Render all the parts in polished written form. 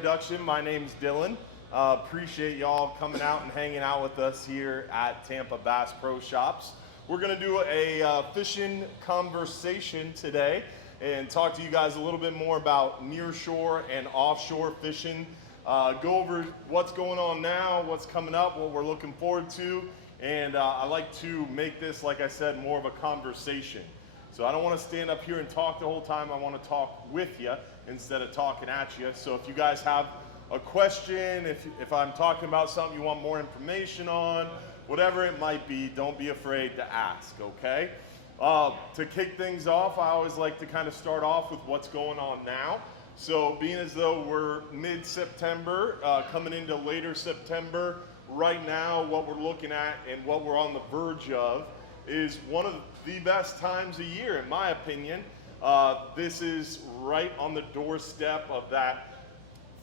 introduction. My name's Dylan. Appreciate y'all coming out and hanging out with us here at Tampa Bass Pro Shops. We're going to do a fishing conversation today and talk to you guys a little bit more about nearshore and offshore fishing. Go over what's going on now, what's coming up, what we're looking forward to, and I like to make this, like I said, more of a conversation. So I don't want to stand up here and talk the whole time. I want to talk with you instead of talking at you. So if you guys have a question, if I'm talking about something you want more information on, whatever it might be, don't be afraid to ask, okay? To kick things off, I always like to kind of start off with what's going on now. So being as though we're mid-September, coming into later September, right now what we're looking at and what we're on the verge of is one of the best times of year, in my opinion. This is right on the doorstep of that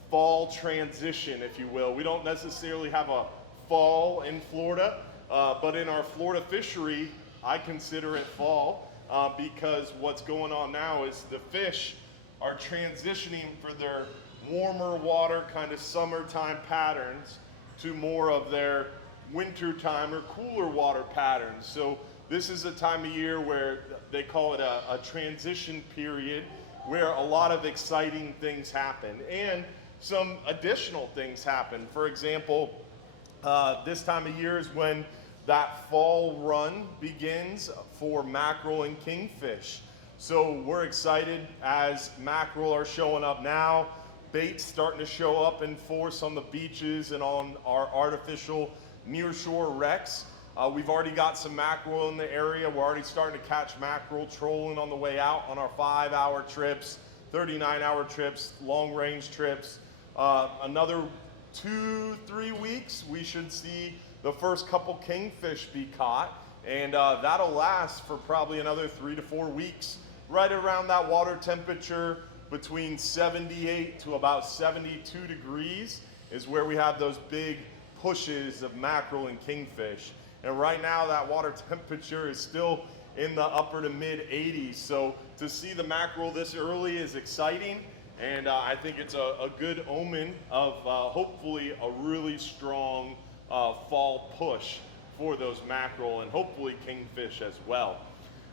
fall transition, if you will. We don't necessarily have a fall in Florida, but in our Florida fishery, I consider it fall because what's going on now is the fish are transitioning for their warmer water, kind of summertime patterns to more of their wintertime or cooler water patterns. So this is a time of year where they call it a transition period where a lot of exciting things happen and some additional things happen. For example, this time of year is when that fall run begins for mackerel and kingfish. So we're excited as mackerel are showing up now, bait's starting to show up in force on the beaches and on our artificial nearshore wrecks. We've already got some mackerel in the area. We're already starting to catch mackerel trolling on the way out on our 5-hour trips, 39-hour trips, long-range trips. Another 2-3 weeks, we should see the first couple kingfish be caught, and that'll last for probably another 3 to 4 weeks, right around that water temperature between 78 to about 72 degrees is where we have those big pushes of mackerel and kingfish. And right now that water temperature is still in the upper to mid 80s. So to see the mackerel this early is exciting. And I think it's a good omen of hopefully a really strong fall push for those mackerel and hopefully kingfish as well.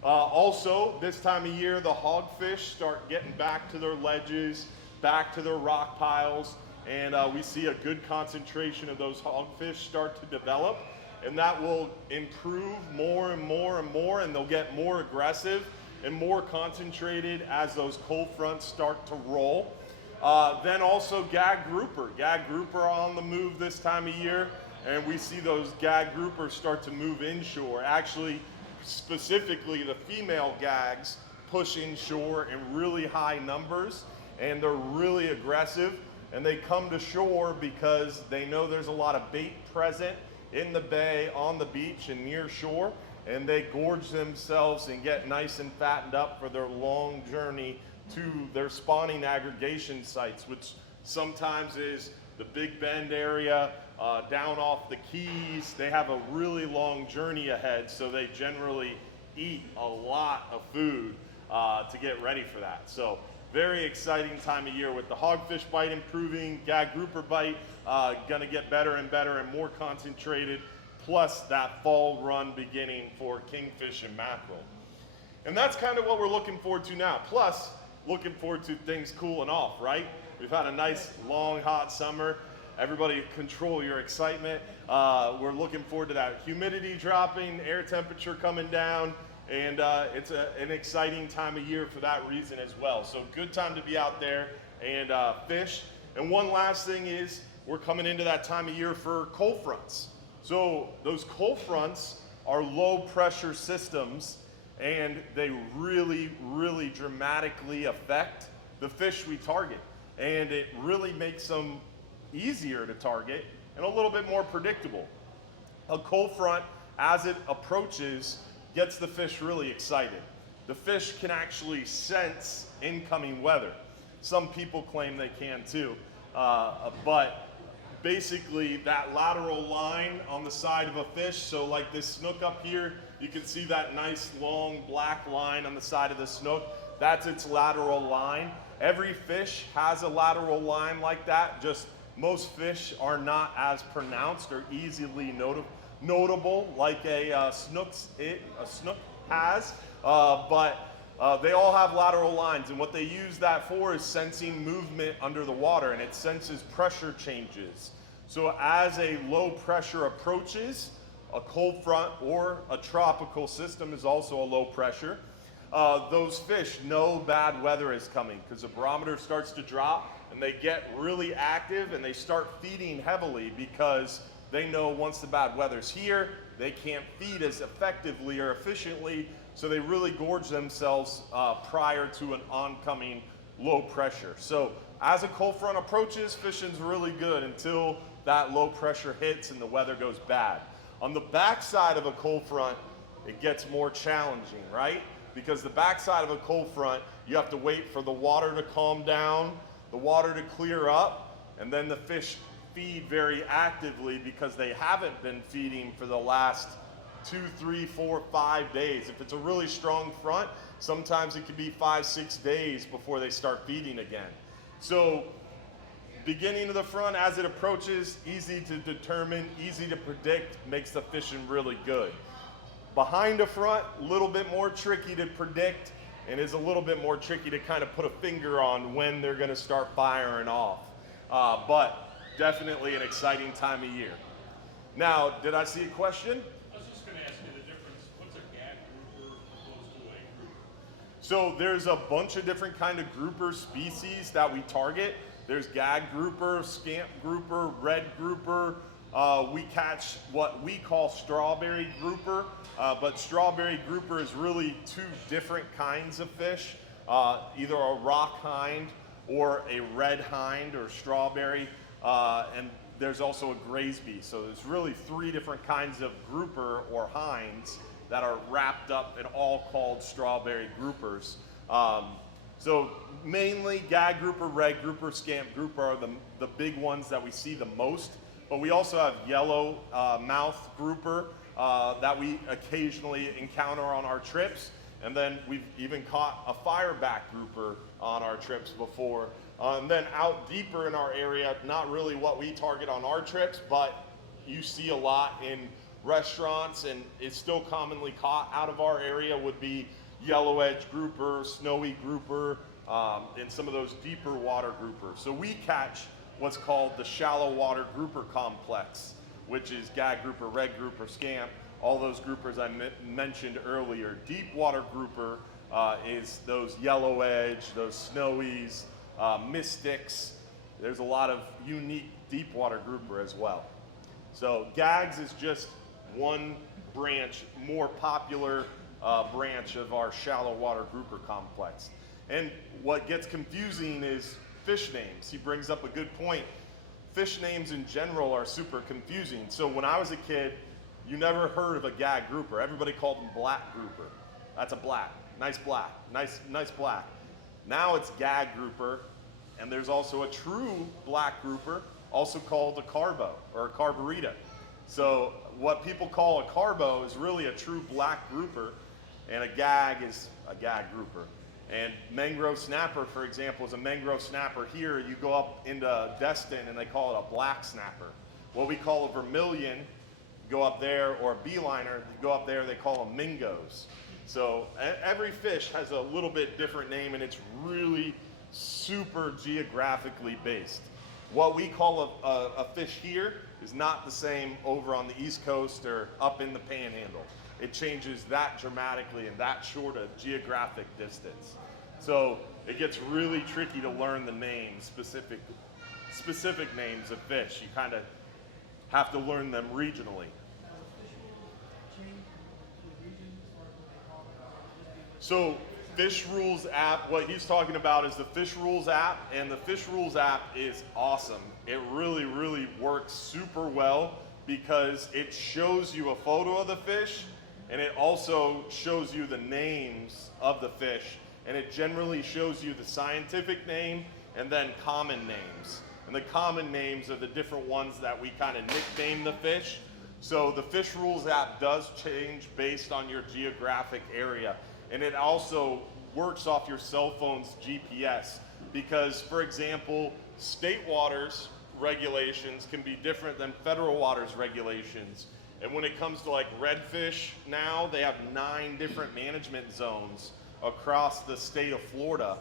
Also, this time of year, the hogfish start getting back to their ledges, back to their rock piles, and we see a good concentration of those hogfish start to develop. And that will improve more and more and more, and they'll get more aggressive and more concentrated as those cold fronts start to roll. Then also gag grouper. Gag grouper are on the move this time of year, and we see those gag groupers start to move inshore. Actually, specifically the female gags push inshore in really high numbers, and they're really aggressive, and they come to shore because they know there's a lot of bait present in the bay, on the beach, and near shore, and they gorge themselves and get nice and fattened up for their long journey to their spawning aggregation sites, which sometimes is the Big Bend area, down off the Keys. They have a really long journey ahead, so they generally eat a lot of food to get ready for that. So very exciting time of year with the hogfish bite improving, gag grouper bite gonna get better and better and more concentrated, plus that fall run beginning for kingfish and mackerel. And that's kind of what we're looking forward to now. Plus, looking forward to things cooling off, right? We've had a nice, long, hot summer. Everybody control your excitement. We're looking forward to that humidity dropping, air temperature coming down, and it's an exciting time of year for that reason as well. So good time to be out there and fish. And one last thing is we're coming into that time of year for cold fronts. So those cold fronts are low pressure systems, and they really, really dramatically affect the fish we target. And it really makes them easier to target and a little bit more predictable. A cold front, as it approaches, gets the fish really excited. The fish can actually sense incoming weather. Some people claim they can too, but basically that lateral line on the side of a fish, so like this snook up here, you can see that nice long black line on the side of the snook. That's its lateral line. Every fish has a lateral line like that, just most fish are not as pronounced or easily notable like a snook has, but they all have lateral lines, and what they use that for is sensing movement under the water, and it senses pressure changes. So as a low pressure approaches, a cold front or a tropical system is also a low pressure, those fish know bad weather is coming because the barometer starts to drop and they get really active and they start feeding heavily because they know once the bad weather's here, they can't feed as effectively or efficiently, so they really gorge themselves prior to an oncoming low pressure. So as a cold front approaches, fishing's really good until that low pressure hits and the weather goes bad. On the backside of a cold front, it gets more challenging, right? Because the backside of a cold front, you have to wait for the water to calm down, the water to clear up, and then the fish feed very actively because they haven't been feeding for the last 2, 3, 4, 5 days. If it's a really strong front, sometimes it could be 5, 6 days before they start feeding again. So beginning of the front, as it approaches, easy to determine, easy to predict, makes the fishing really good. Behind the front, a little bit more tricky to predict and is a little bit more tricky to kind of put a finger on when they're gonna start firing off. But definitely an exciting time of year. Now, did I see a question? I was just gonna ask you the difference. What's a gag grouper opposed to a grouper? So there's a bunch of different kind of grouper species that we target. There's gag grouper, scamp grouper, red grouper. We catch what we call strawberry grouper, but strawberry grouper is really two different kinds of fish, either a rock hind or a red hind or strawberry, and there's also a Graysby. So there's really 3 different kinds of grouper or hinds that are wrapped up and all called strawberry groupers. So mainly gag grouper, red grouper, scamp grouper are the big ones that we see the most. But we also have yellow mouth grouper that we occasionally encounter on our trips. And then we've even caught a fireback grouper on our trips before. And then out deeper in our area, not really what we target on our trips, but you see a lot in restaurants, and it's still commonly caught out of our area, would be yellow edge grouper, snowy grouper, and some of those deeper water groupers. So we catch what's called the shallow water grouper complex, which is gag grouper, red grouper, scamp, all those groupers I mentioned earlier. Deep water grouper is those yellow edge, those snowies, mystics. There's a lot of unique deep water grouper as well. So gags is just one branch, more popular branch of our shallow water grouper complex. And what gets confusing is fish names. He brings up a good point. Fish names in general are super confusing. So when I was a kid, you never heard of a gag grouper. Everybody called them black grouper. That's a black, nice black, nice black. Now it's gag grouper, and there's also a true black grouper, also called a carbo or a carburetor. So what people call a carbo is really a true black grouper, and a gag is a gag grouper. And mangrove snapper, for example, is a mangrove snapper here. You go up into Destin and they call it a black snapper. What we call a vermilion, go up there, or a beeliner, go up there, they call them mingos. So every fish has a little bit different name, and it's really super geographically based. What we call a fish here is not the same over on the East Coast or up in the Panhandle. It changes that dramatically in that short a geographic distance. So it gets really tricky to learn the names, specific names of fish. You kind of have to learn them regionally. So Fish Rules app, what he's talking about is the Fish Rules app, and the Fish Rules app is awesome. It really, really works super well because it shows you a photo of the fish, and it also shows you the names of the fish, and it generally shows you the scientific name and then common names. And the common names are the different ones that we kind of nickname the fish. So the Fish Rules app does change based on your geographic area, and it also works off your cell phone's GPS. because, for example, state waters regulations can be different than federal waters regulations. And when it comes to like redfish now, they have 9 different management zones across the state of Florida.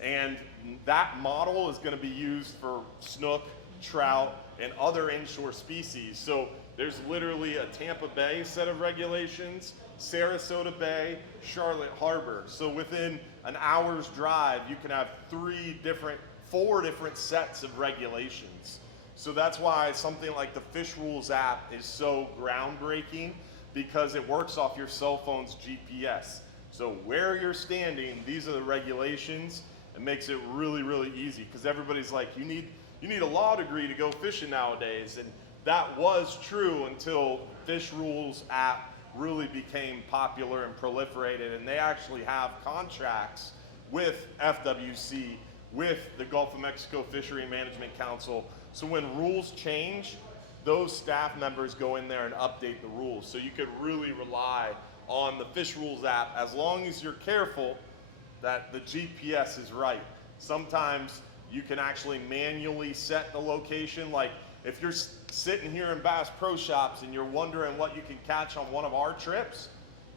And that model is going to be used for snook, trout, and other inshore species. So there's literally a Tampa Bay set of regulations, Sarasota Bay, Charlotte Harbor. So within an hour's drive, you can have 4 different sets of regulations. So that's why something like the Fish Rules app is so groundbreaking, because it works off your cell phone's GPS. So where you're standing, these are the regulations. It makes it really, really easy, because everybody's like, you need a law degree to go fishing nowadays. And that was true until Fish Rules app really became popular and proliferated. And they actually have contracts with FWC, with the Gulf of Mexico Fishery Management Council. So when rules change, those staff members go in there and update the rules. So you could really rely on the Fish Rules app, as long as you're careful that the GPS is right. Sometimes you can actually manually set the location. Like if you're sitting here in Bass Pro Shops and you're wondering what you can catch on one of our trips,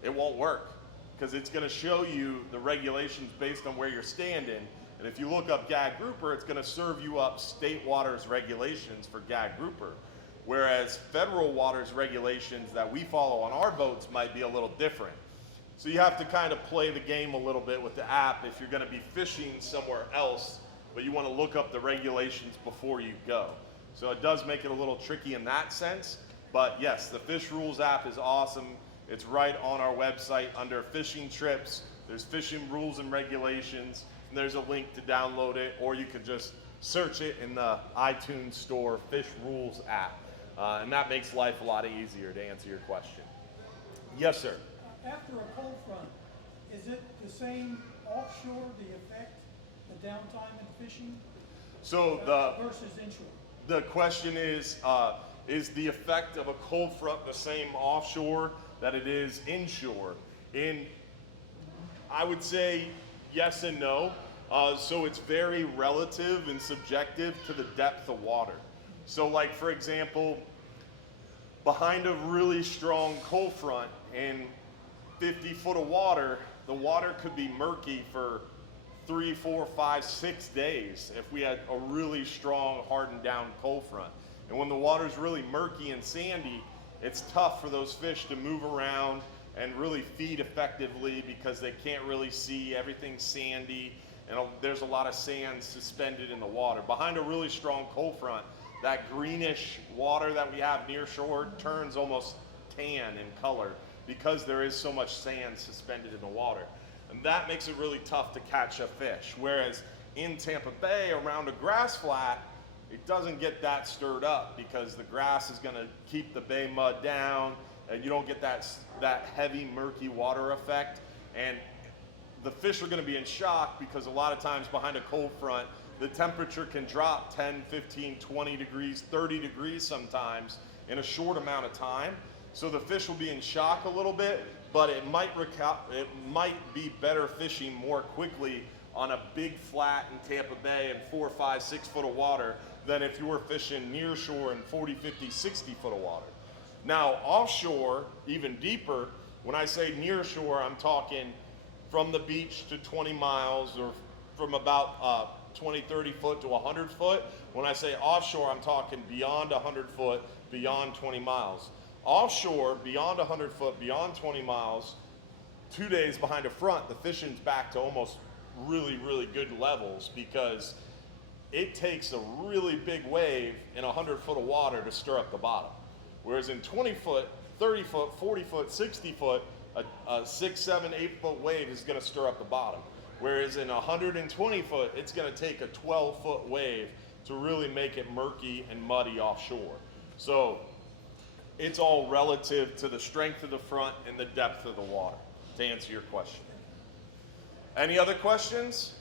it won't work, because it's gonna show you the regulations based on where you're standing. And if you look up gag grouper, it's gonna serve you up state waters regulations for gag grouper. Whereas federal waters regulations that we follow on our boats might be a little different. So you have to kind of play the game a little bit with the app if you're gonna be fishing somewhere else, but you wanna look up the regulations before you go. So it does make it a little tricky in that sense. But yes, the Fish Rules app is awesome. It's right on our website under fishing trips. There's fishing rules and regulations. And there's a link to download it, or you could just search it in the iTunes store, Fish Rules app. And that makes life a lot easier, to answer your question. Yes, sir. After a cold front, is it the same offshore, the effect, the downtime in fishing? So versus inshore? The question is the effect of a cold front the same offshore that it is inshore? I would say yes and no. So it's very relative and subjective to the depth of water. So like, for example, behind a really strong cold front in 50 foot of water, the water could be murky for 3, 4, 5, 6 days if we had a really strong hardened down cold front. And when the water's really murky and sandy, it's tough for those fish to move around and really feed effectively, because they can't really see, everything's sandy, and there's a lot of sand suspended in the water. Behind a really strong cold front, that greenish water that we have near shore turns almost tan in color, because there is so much sand suspended in the water. And that makes it really tough to catch a fish. Whereas in Tampa Bay, around a grass flat, it doesn't get that stirred up, because the grass is gonna keep the bay mud down, and you don't get that heavy, murky water effect. And the fish are gonna be in shock, because a lot of times behind a cold front, the temperature can drop 10, 15, 20 degrees, 30 degrees sometimes in a short amount of time. So the fish will be in shock a little bit, but it might be better fishing more quickly on a big flat in Tampa Bay in 4, 5, 6 foot of water than if you were fishing near shore in 40, 50, 60 foot of water. Now offshore, even deeper, when I say near shore, I'm talking from the beach to 20 miles, or from about 20, 30 foot to 100 foot. When I say offshore, I'm talking beyond 100 foot, beyond 20 miles. Offshore, beyond 100 foot, beyond 20 miles, 2 days behind a front, the fishing's back to almost really, really good levels, because it takes a really big wave in 100 foot of water to stir up the bottom. Whereas in 20 foot, 30 foot, 40 foot, 60 foot, a 6, 7, 8 foot wave is gonna stir up the bottom. Whereas in 120 foot, it's gonna take a 12 foot wave to really make it murky and muddy offshore. So it's all relative to the strength of the front and the depth of the water, to answer your question. Any other questions?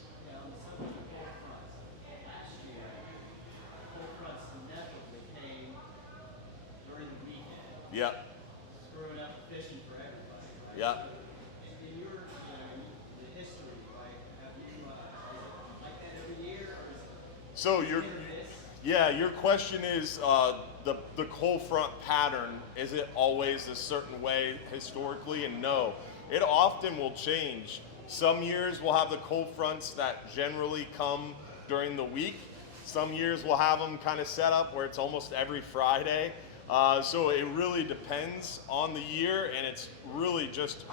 Yep. Screwing up fishing for everybody. Right? Yep. In your the history, right? Have you like that every year? So your question is the cold front pattern, is it always a certain way historically? And no, it often will change. Some years we'll have the cold fronts that generally come during the week. Some years we'll have them kind of set up where it's almost every Friday. So it really depends on the year, and it's really just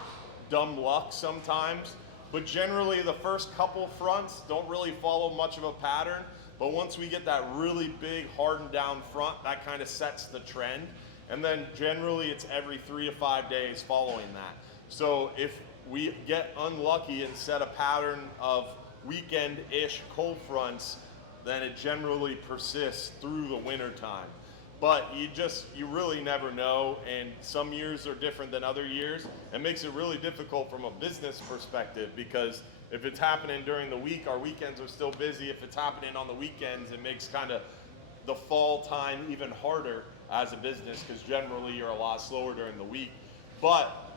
dumb luck sometimes. But generally the first couple fronts don't really follow much of a pattern. But once we get that really big hardened down front, that kind of sets the trend. And then generally it's every 3 to 5 days following that. So if we get unlucky and set a pattern of weekend-ish cold fronts, then it generally persists through the winter time. But you really never know, and some years are different than other years. It makes it really difficult from a business perspective, because if it's happening during the week, our weekends are still busy. If it's happening on the weekends, it makes kind of the fall time even harder as a business, because generally you're a lot slower during the week. But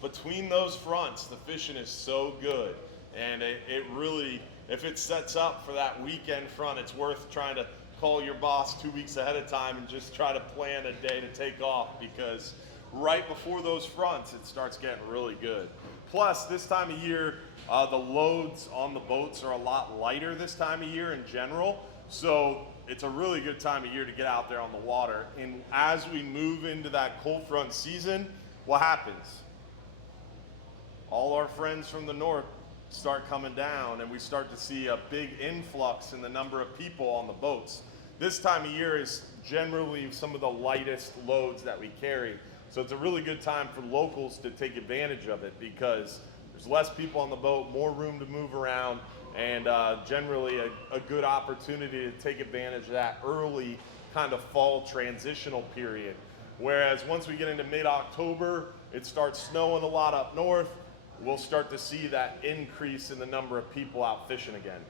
between those fronts, the fishing is so good, and it really, if it sets up for that weekend front, it's worth trying to call your boss 2 weeks ahead of time and just try to plan a day to take off, because right before those fronts, it starts getting really good. Plus, this time of year, the loads on the boats are a lot lighter this time of year in general, so it's a really good time of year to get out there on the water. And as we move into that cold front season, what happens? All our friends from the north start coming down, and we start to see a big influx in the number of people on the boats. This time of year is generally some of the lightest loads that we carry, so it's a really good time for locals to take advantage of it, because there's less people on the boat, more room to move around, and generally a good opportunity to take advantage of that early kind of fall transitional period. Whereas once we get into mid-October, it starts snowing a lot up north, we'll start to see that increase in the number of people out fishing again.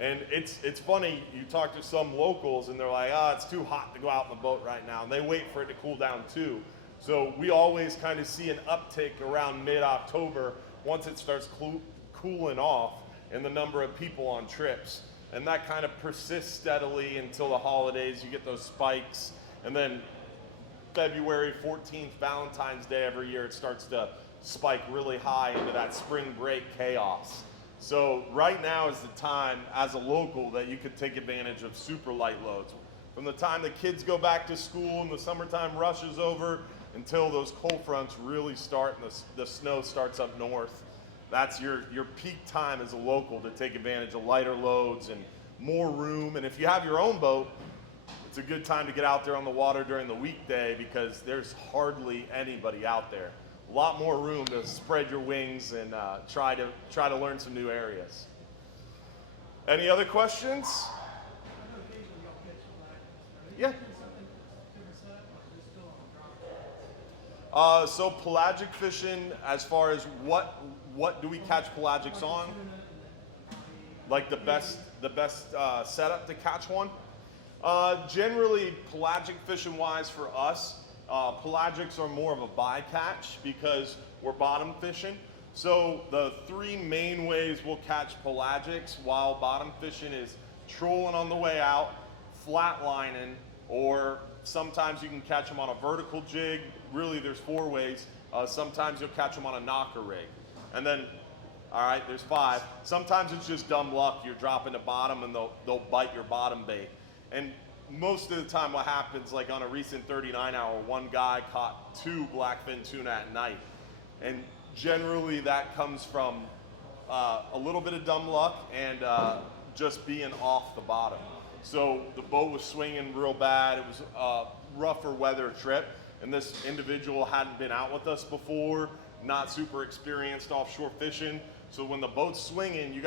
And it's funny, you talk to some locals and they're like, it's too hot to go out in the boat right now, and they wait for it to cool down too. So we always kind of see an uptick around mid-October once it starts cooling off in the number of people on trips. And that kind of persists steadily until the holidays. You get those spikes, and then February 14th, Valentine's Day every year, it starts to spike really high into that spring break chaos. So right now is the time as a local that you could take advantage of super light loads. From the time the kids go back to school and the summertime rushes over until those cold fronts really start and the snow starts up north, that's your peak time as a local to take advantage of lighter loads and more room. And if you have your own boat, it's a good time to get out there on the water during the weekday, because there's hardly anybody out there. A lot more room to spread your wings and try to learn some new areas. Any other questions? Yeah. So pelagic fishing, as far as what do we catch pelagics on? Like the best setup to catch one? Generally, pelagic fishing wise for us, pelagics are more of a bycatch because we're bottom fishing. So the three main ways we'll catch pelagics while bottom fishing is trolling on the way out, flatlining, or sometimes you can catch them on a vertical jig. Really, there's 4 ways. Sometimes you'll catch them on a knocker rig. And then, all right, there's 5. Sometimes it's just dumb luck. You're dropping to bottom and they'll bite your bottom bait. And most of the time what happens, like on a recent 39-hour, one guy caught 2 blackfin tuna at night. And generally that comes from a little bit of dumb luck and just being off the bottom. So the boat was swinging real bad. It was a rougher weather trip, and this individual hadn't been out with us before, not super experienced offshore fishing. So when the boat's swinging,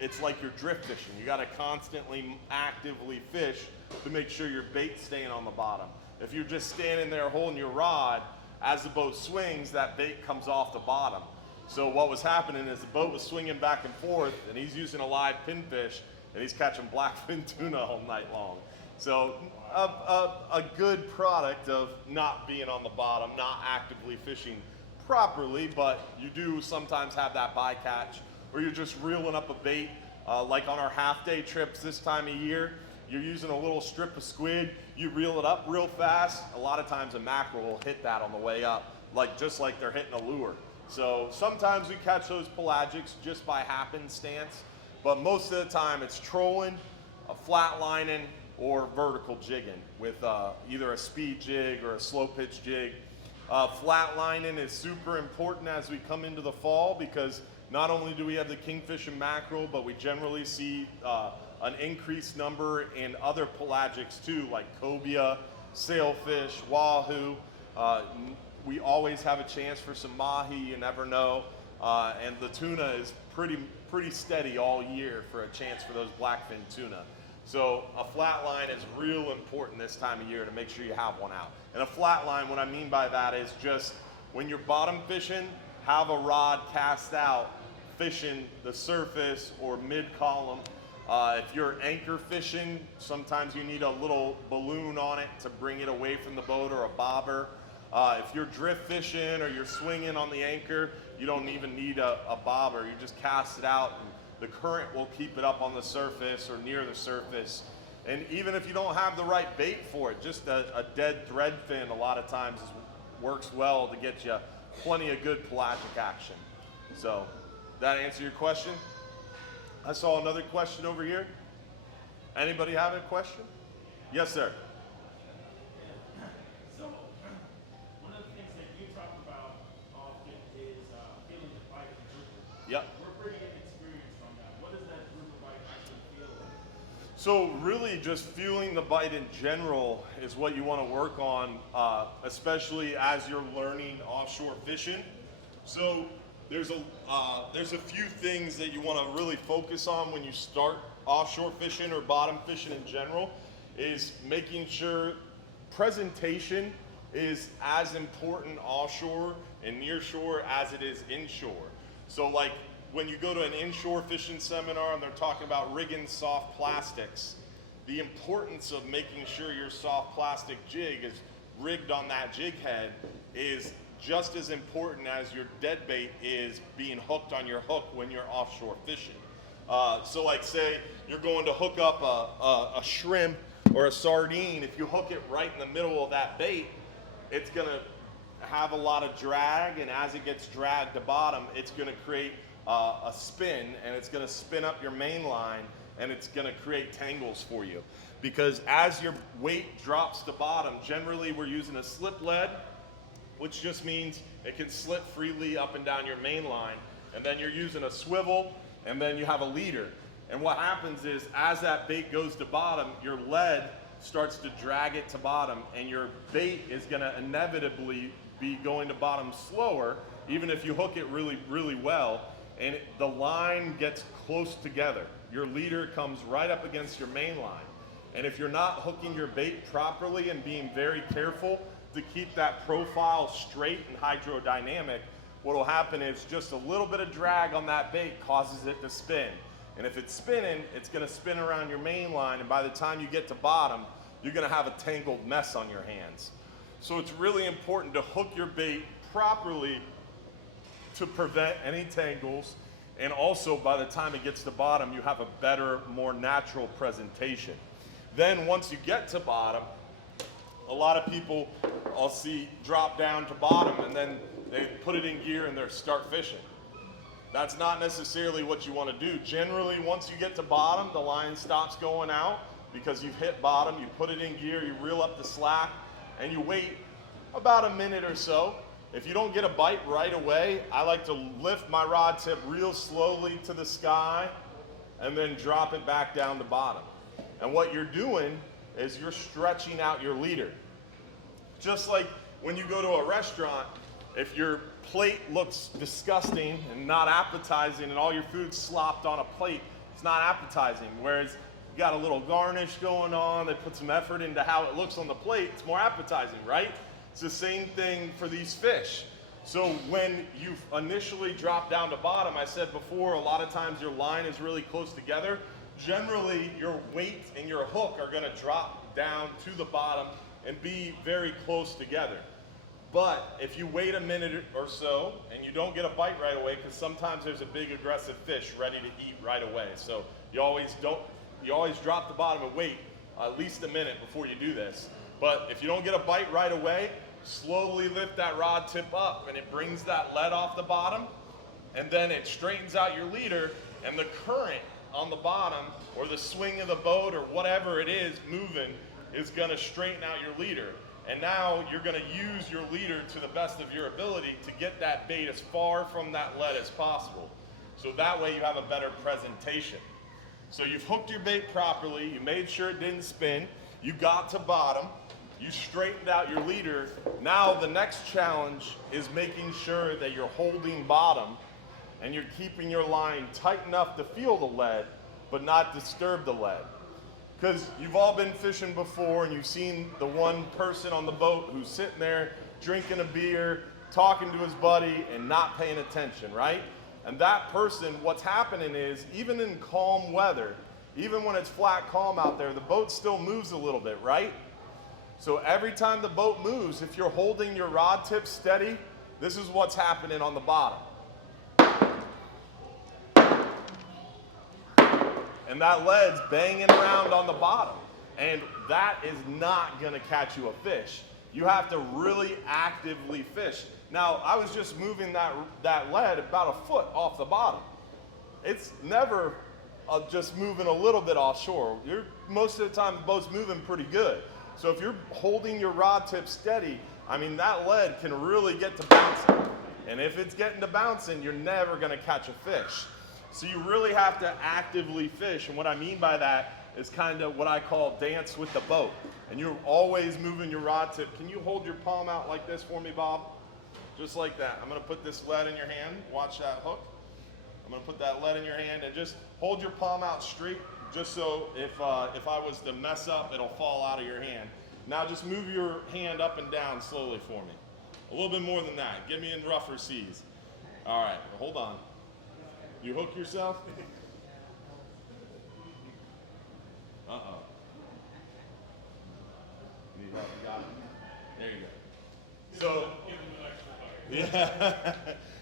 it's like you're drift fishing. You gotta constantly actively fish to make sure your bait's staying on the bottom. If you're just standing there holding your rod, as the boat swings, that bait comes off the bottom. So what was happening is the boat was swinging back and forth, and he's using a live pinfish, and he's catching blackfin tuna all night long. So a good product of not being on the bottom, not actively fishing properly, but you do sometimes have that bycatch, or you're just reeling up a bait Like on our half-day trips this time of year, you're using a little strip of squid, you reel it up real fast. A lot of times a mackerel will hit that on the way up, just like they're hitting a lure. So sometimes we catch those pelagics just by happenstance, but most of the time it's trolling, a flat lining, or vertical jigging with either a speed jig or a slow pitch jig. Flat lining is super important as we come into the fall, because not only do we have the kingfish and mackerel, but we generally see an increased number in other pelagics too, like cobia, sailfish, wahoo. We always have a chance for some mahi, you never know. And the tuna is pretty steady all year for a chance for those blackfin tuna. So a flat line is real important this time of year to make sure you have one out. And a flat line, what I mean by that is just when you're bottom fishing, have a rod cast out, fishing the surface or mid-column. If you're anchor fishing, sometimes you need a little balloon on it to bring it away from the boat, or a bobber. If you're drift fishing or you're swinging on the anchor, you don't even need a bobber. You just cast it out, and the current will keep it up on the surface or near the surface. And even if you don't have the right bait for it, just a dead thread fin a lot of times works well to get you plenty of good pelagic action. So, that answer your question? I saw another question over here. Anybody have a question? Yes, sir. So, one of the things that you talk about often is feeling the bite and grouper. Yep. We're pretty inexperienced on that. What does that grouper bite actually feel like? So really just feeling the bite in general is what you want to work on, especially as you're learning offshore fishing. So there's a few things that you want to really focus on when you start offshore fishing or bottom fishing in general, is making sure presentation is as important offshore and nearshore as it is inshore. So like when you go to an inshore fishing seminar and they're talking about rigging soft plastics, the importance of making sure your soft plastic jig is rigged on that jig head is just as important as your dead bait is being hooked on your hook when you're offshore fishing. So like say you're going to hook up a shrimp or a sardine, if you hook it right in the middle of that bait, it's gonna have a lot of drag, and as it gets dragged to bottom, it's gonna create a spin, and it's gonna spin up your main line, and it's gonna create tangles for you. Because as your weight drops to bottom, generally we're using a slip lead, which just means it can slip freely up and down your main line. And then you're using a swivel, and then you have a leader. And what happens is, as that bait goes to bottom, your lead starts to drag it to bottom, and your bait is gonna inevitably be going to bottom slower, even if you hook it really, really well, and the line gets close together. Your leader comes right up against your main line. And if you're not hooking your bait properly and being very careful to keep that profile straight and hydrodynamic, what will happen is just a little bit of drag on that bait causes it to spin. And if it's spinning, it's gonna spin around your main line, and by the time you get to bottom, you're gonna have a tangled mess on your hands. So it's really important to hook your bait properly to prevent any tangles, and also by the time it gets to bottom, you have a better, more natural presentation. Then once you get to bottom, a lot of people I'll see drop down to bottom and then they put it in gear and they start fishing. That's not necessarily what you want to do. Generally, once you get to bottom, the line stops going out because you've hit bottom, you put it in gear, you reel up the slack, and you wait about a minute or so. If you don't get a bite right away, I like to lift my rod tip real slowly to the sky and then drop it back down to bottom. And what you're doing is you're stretching out your leader. Just like when you go to a restaurant, if your plate looks disgusting and not appetizing and all your food's slopped on a plate, it's not appetizing. Whereas you got a little garnish going on, they put some effort into how it looks on the plate, it's more appetizing, right? It's the same thing for these fish. So when you initially drop down to bottom, I said before, a lot of times your line is really close together. Generally, your weight and your hook are gonna drop down to the bottom and be very close together. But if you wait a minute or so and you don't get a bite right away, because sometimes there's a big aggressive fish ready to eat right away. So You always drop the bottom and wait at least a minute before you do this. But if you don't get a bite right away, slowly lift that rod tip up and it brings that lead off the bottom, and then it straightens out your leader, and the current on the bottom or the swing of the boat or whatever it is moving is going to straighten out your leader. And now you're going to use your leader to the best of your ability to get that bait as far from that lead as possible. So that way you have a better presentation. So you've hooked your bait properly, you made sure it didn't spin, you got to bottom, you straightened out your leader. Now the next challenge is making sure that you're holding bottom and you're keeping your line tight enough to feel the lead, but not disturb the lead. Because you've all been fishing before and you've seen the one person on the boat who's sitting there drinking a beer, talking to his buddy and not paying attention, right? And that person, what's happening is, even in calm weather, even when it's flat calm out there, the boat still moves a little bit, right? So every time the boat moves, if you're holding your rod tip steady, this is what's happening on the bottom. And that lead's banging around on the bottom. And that is not gonna catch you a fish. You have to really actively fish. Now, I was just moving that lead about a foot off the bottom. It's never just moving a little bit offshore. Most of the time, the boat's moving pretty good. So if you're holding your rod tip steady, I mean, that lead can really get to bouncing. And if it's getting to bouncing, you're never gonna catch a fish. So you really have to actively fish. And what I mean by that is kind of what I call dance with the boat. And you're always moving your rod tip. Can you hold your palm out like this for me, Bob? Just like that. I'm gonna put this lead in your hand. Watch that hook. I'm gonna put that lead in your hand and just hold your palm out straight, just so if I was to mess up, it'll fall out of your hand. Now just move your hand up and down slowly for me. A little bit more than that. Get me in rougher seas. All right, hold on. You hook yourself? Uh-oh. Need help? You got it? There you go. So, yeah.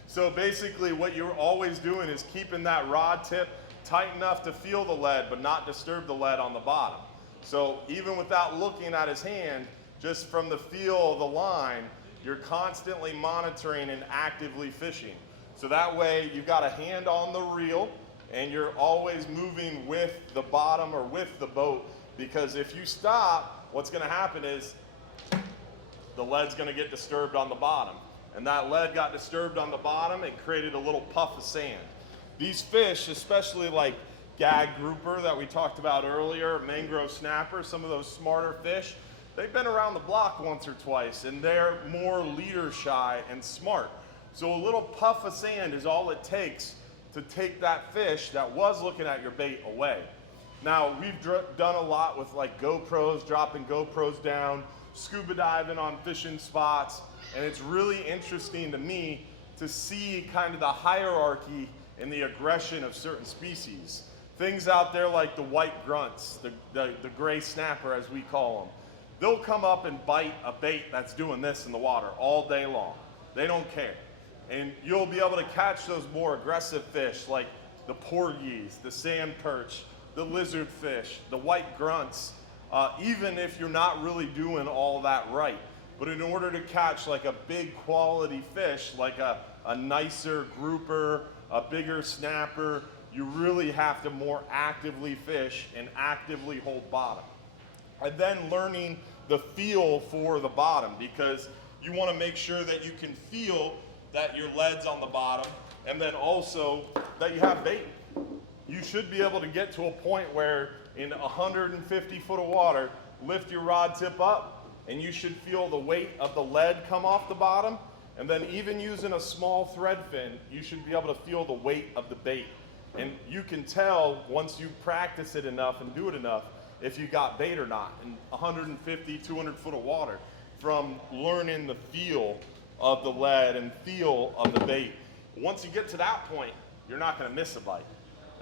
So basically what you're always doing is keeping that rod tip tight enough to feel the lead, but not disturb the lead on the bottom. So even without looking at his hand, just from the feel of the line, you're constantly monitoring and actively fishing. So that way you've got a hand on the reel and you're always moving with the bottom or with the boat, because if you stop, what's gonna happen is the lead's gonna get disturbed on the bottom. And that lead got disturbed on the bottom and created a little puff of sand. These fish, especially like gag grouper that we talked about earlier, mangrove snapper, some of those smarter fish, they've been around the block once or twice and they're more leader shy and smart. So a little puff of sand is all it takes to take that fish that was looking at your bait away. Now, we've done a lot with like GoPros, dropping GoPros down, scuba diving on fishing spots, and it's really interesting to me to see kind of the hierarchy and the aggression of certain species. Things out there like the white grunts, the gray snapper as we call them, they'll come up and bite a bait that's doing this in the water all day long. They don't care. And you'll be able to catch those more aggressive fish like the porgies, the sand perch, the lizard fish, the white grunts, even if you're not really doing all that right. But in order to catch like a big quality fish, like a nicer grouper, a bigger snapper, you really have to more actively fish and actively hold bottom. And then learning the feel for the bottom, because you want to make sure that you can feel that your lead's on the bottom, and then also that you have bait. You should be able to get to a point where in 150 foot of water, lift your rod tip up, and you should feel the weight of the lead come off the bottom. And then even using a small thread fin, you should be able to feel the weight of the bait. And you can tell once you practice it enough and do it enough if you got bait or not in 150, 200 foot of water from learning the feel of the lead and feel of the bait. Once you get to that point, you're not gonna miss a bite.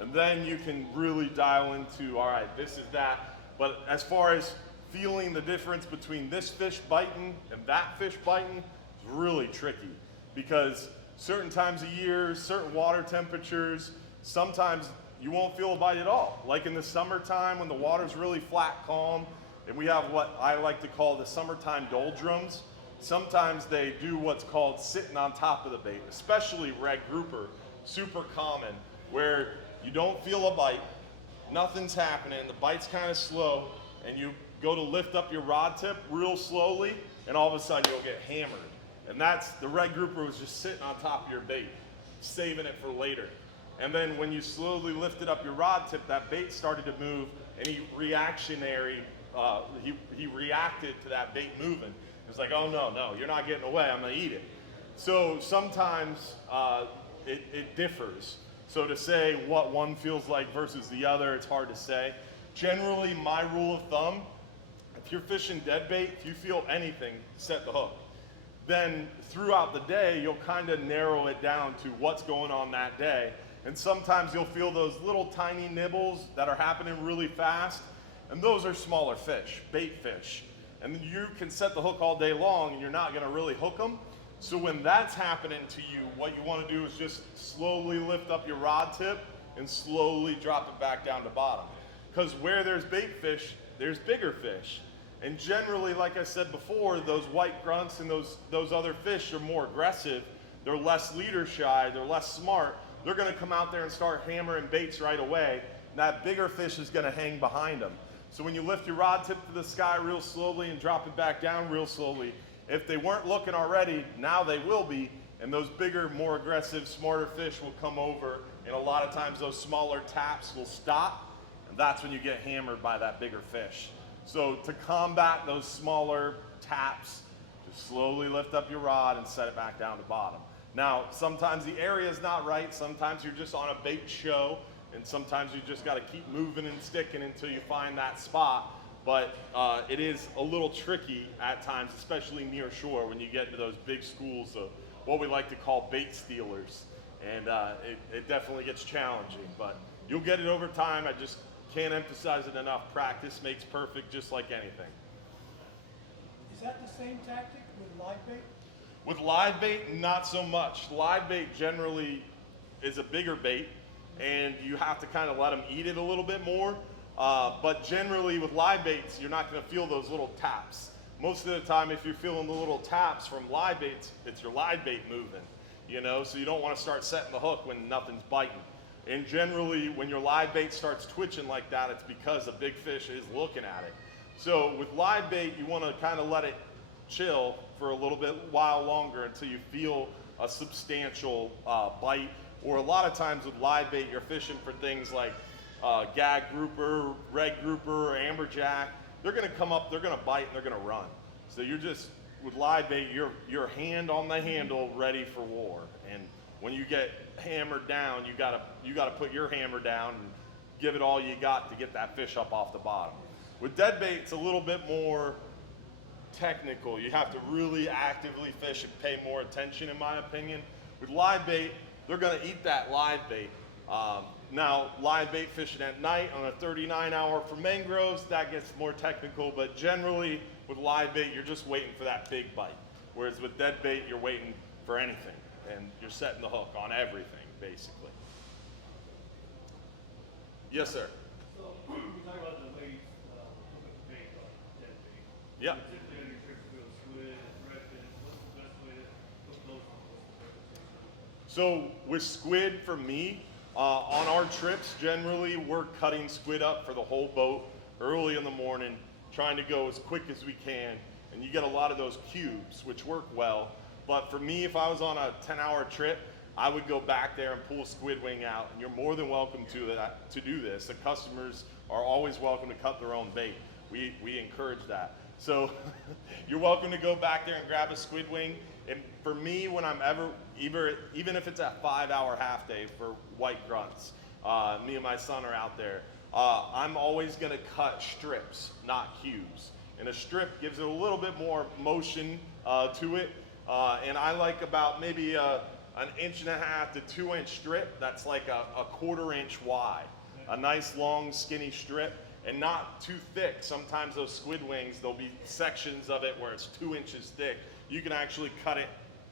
And then you can really dial into, all right, this is that. But as far as feeling the difference between this fish biting and that fish biting, is really tricky, because certain times of year, certain water temperatures, sometimes you won't feel a bite at all. Like in the summertime when the water's really flat, calm, and we have what I like to call the summertime doldrums. Sometimes they do what's called sitting on top of the bait, especially red grouper, super common, where you don't feel a bite, nothing's happening, the bite's kind of slow, and you go to lift up your rod tip real slowly, and all of a sudden you'll get hammered. And that's, the red grouper was just sitting on top of your bait, saving it for later. And then when you slowly lifted up your rod tip, that bait started to move, and he reacted to that bait moving. It was like, oh no, you're not getting away, I'm gonna eat it. So sometimes it differs. So to say what one feels like versus the other, it's hard to say. Generally, my rule of thumb, if you're fishing dead bait, if you feel anything, set the hook. Then throughout the day, you'll kind of narrow it down to what's going on that day. And sometimes you'll feel those little tiny nibbles that are happening really fast, and those are smaller fish, bait fish. And you can set the hook all day long and you're not gonna really hook them. So when that's happening to you, what you wanna do is just slowly lift up your rod tip and slowly drop it back down to bottom. Because where there's bait fish, there's bigger fish. And generally, like I said before, those white grunts and those other fish are more aggressive. They're less leader shy, they're less smart. They're gonna come out there and start hammering baits right away. And that bigger fish is gonna hang behind them. So when you lift your rod tip to the sky real slowly and drop it back down real slowly, if they weren't looking already, now they will be. And those bigger, more aggressive, smarter fish will come over. And a lot of times those smaller taps will stop. And that's when you get hammered by that bigger fish. So to combat those smaller taps, just slowly lift up your rod and set it back down to bottom. Now, sometimes the area is not right. Sometimes you're just on a bait show, and sometimes you just got to keep moving and sticking until you find that spot. But it is a little tricky at times, especially near shore, when you get into those big schools of what we like to call bait stealers. And it definitely gets challenging, but you'll get it over time. I just can't emphasize it enough. Practice makes perfect, just like anything. Is that the same tactic with live bait? With live bait, not so much. Live bait generally is a bigger bait, and you have to kind of let them eat it a little bit more. But generally with live baits, you're not gonna feel those little taps. Most of the time, if you're feeling the little taps from live baits, it's your live bait moving, you know? So you don't wanna start setting the hook when nothing's biting. And generally, when your live bait starts twitching like that, it's because a big fish is looking at it. So with live bait, you wanna kind of let it chill for a little bit while longer until you feel a substantial bite. Or a lot of times with live bait, you're fishing for things like gag grouper, red grouper, amberjack. They're gonna come up, they're gonna bite, and they're gonna run. So you're just, with live bait, your hand on the handle, ready for war. And when you get hammered down, you gotta put your hammer down and give it all you got to get that fish up off the bottom. With dead bait, it's a little bit more technical. You have to really actively fish and pay more attention, in my opinion. With live bait, they're gonna eat that live bait. Now, live bait fishing at night on a 39-hour for mangroves, that gets more technical, but generally with live bait, you're just waiting for that big bite. Whereas with dead bait, you're waiting for anything, and you're setting the hook on everything, basically. Yes, sir. So, you talk about the ways to hook bait on dead bait. Yeah. Typically, on your trips, you go squid, threadfin. What's the best way to hook those on? What's the best way? So with squid, for me, on our trips, generally, we're cutting squid up for the whole boat early in the morning, trying to go as quick as we can. And you get a lot of those cubes, which work well. But for me, if I was on a 10-hour trip, I would go back there and pull a squid wing out. And you're more than welcome to do this. The customers are always welcome to cut their own bait. We encourage that. So you're welcome to go back there and grab a squid wing. And for me, when I'm even if it's a 5-hour half day for white grunts, me and my son are out there, I'm always gonna cut strips, not cubes. And a strip gives it a little bit more motion to it. And I like about maybe an 1.5 to 2 inch strip that's like a 1/4 inch wide. A nice long skinny strip, and not too thick. Sometimes those squid wings, there'll be sections of it where it's 2 inches thick. You can actually cut it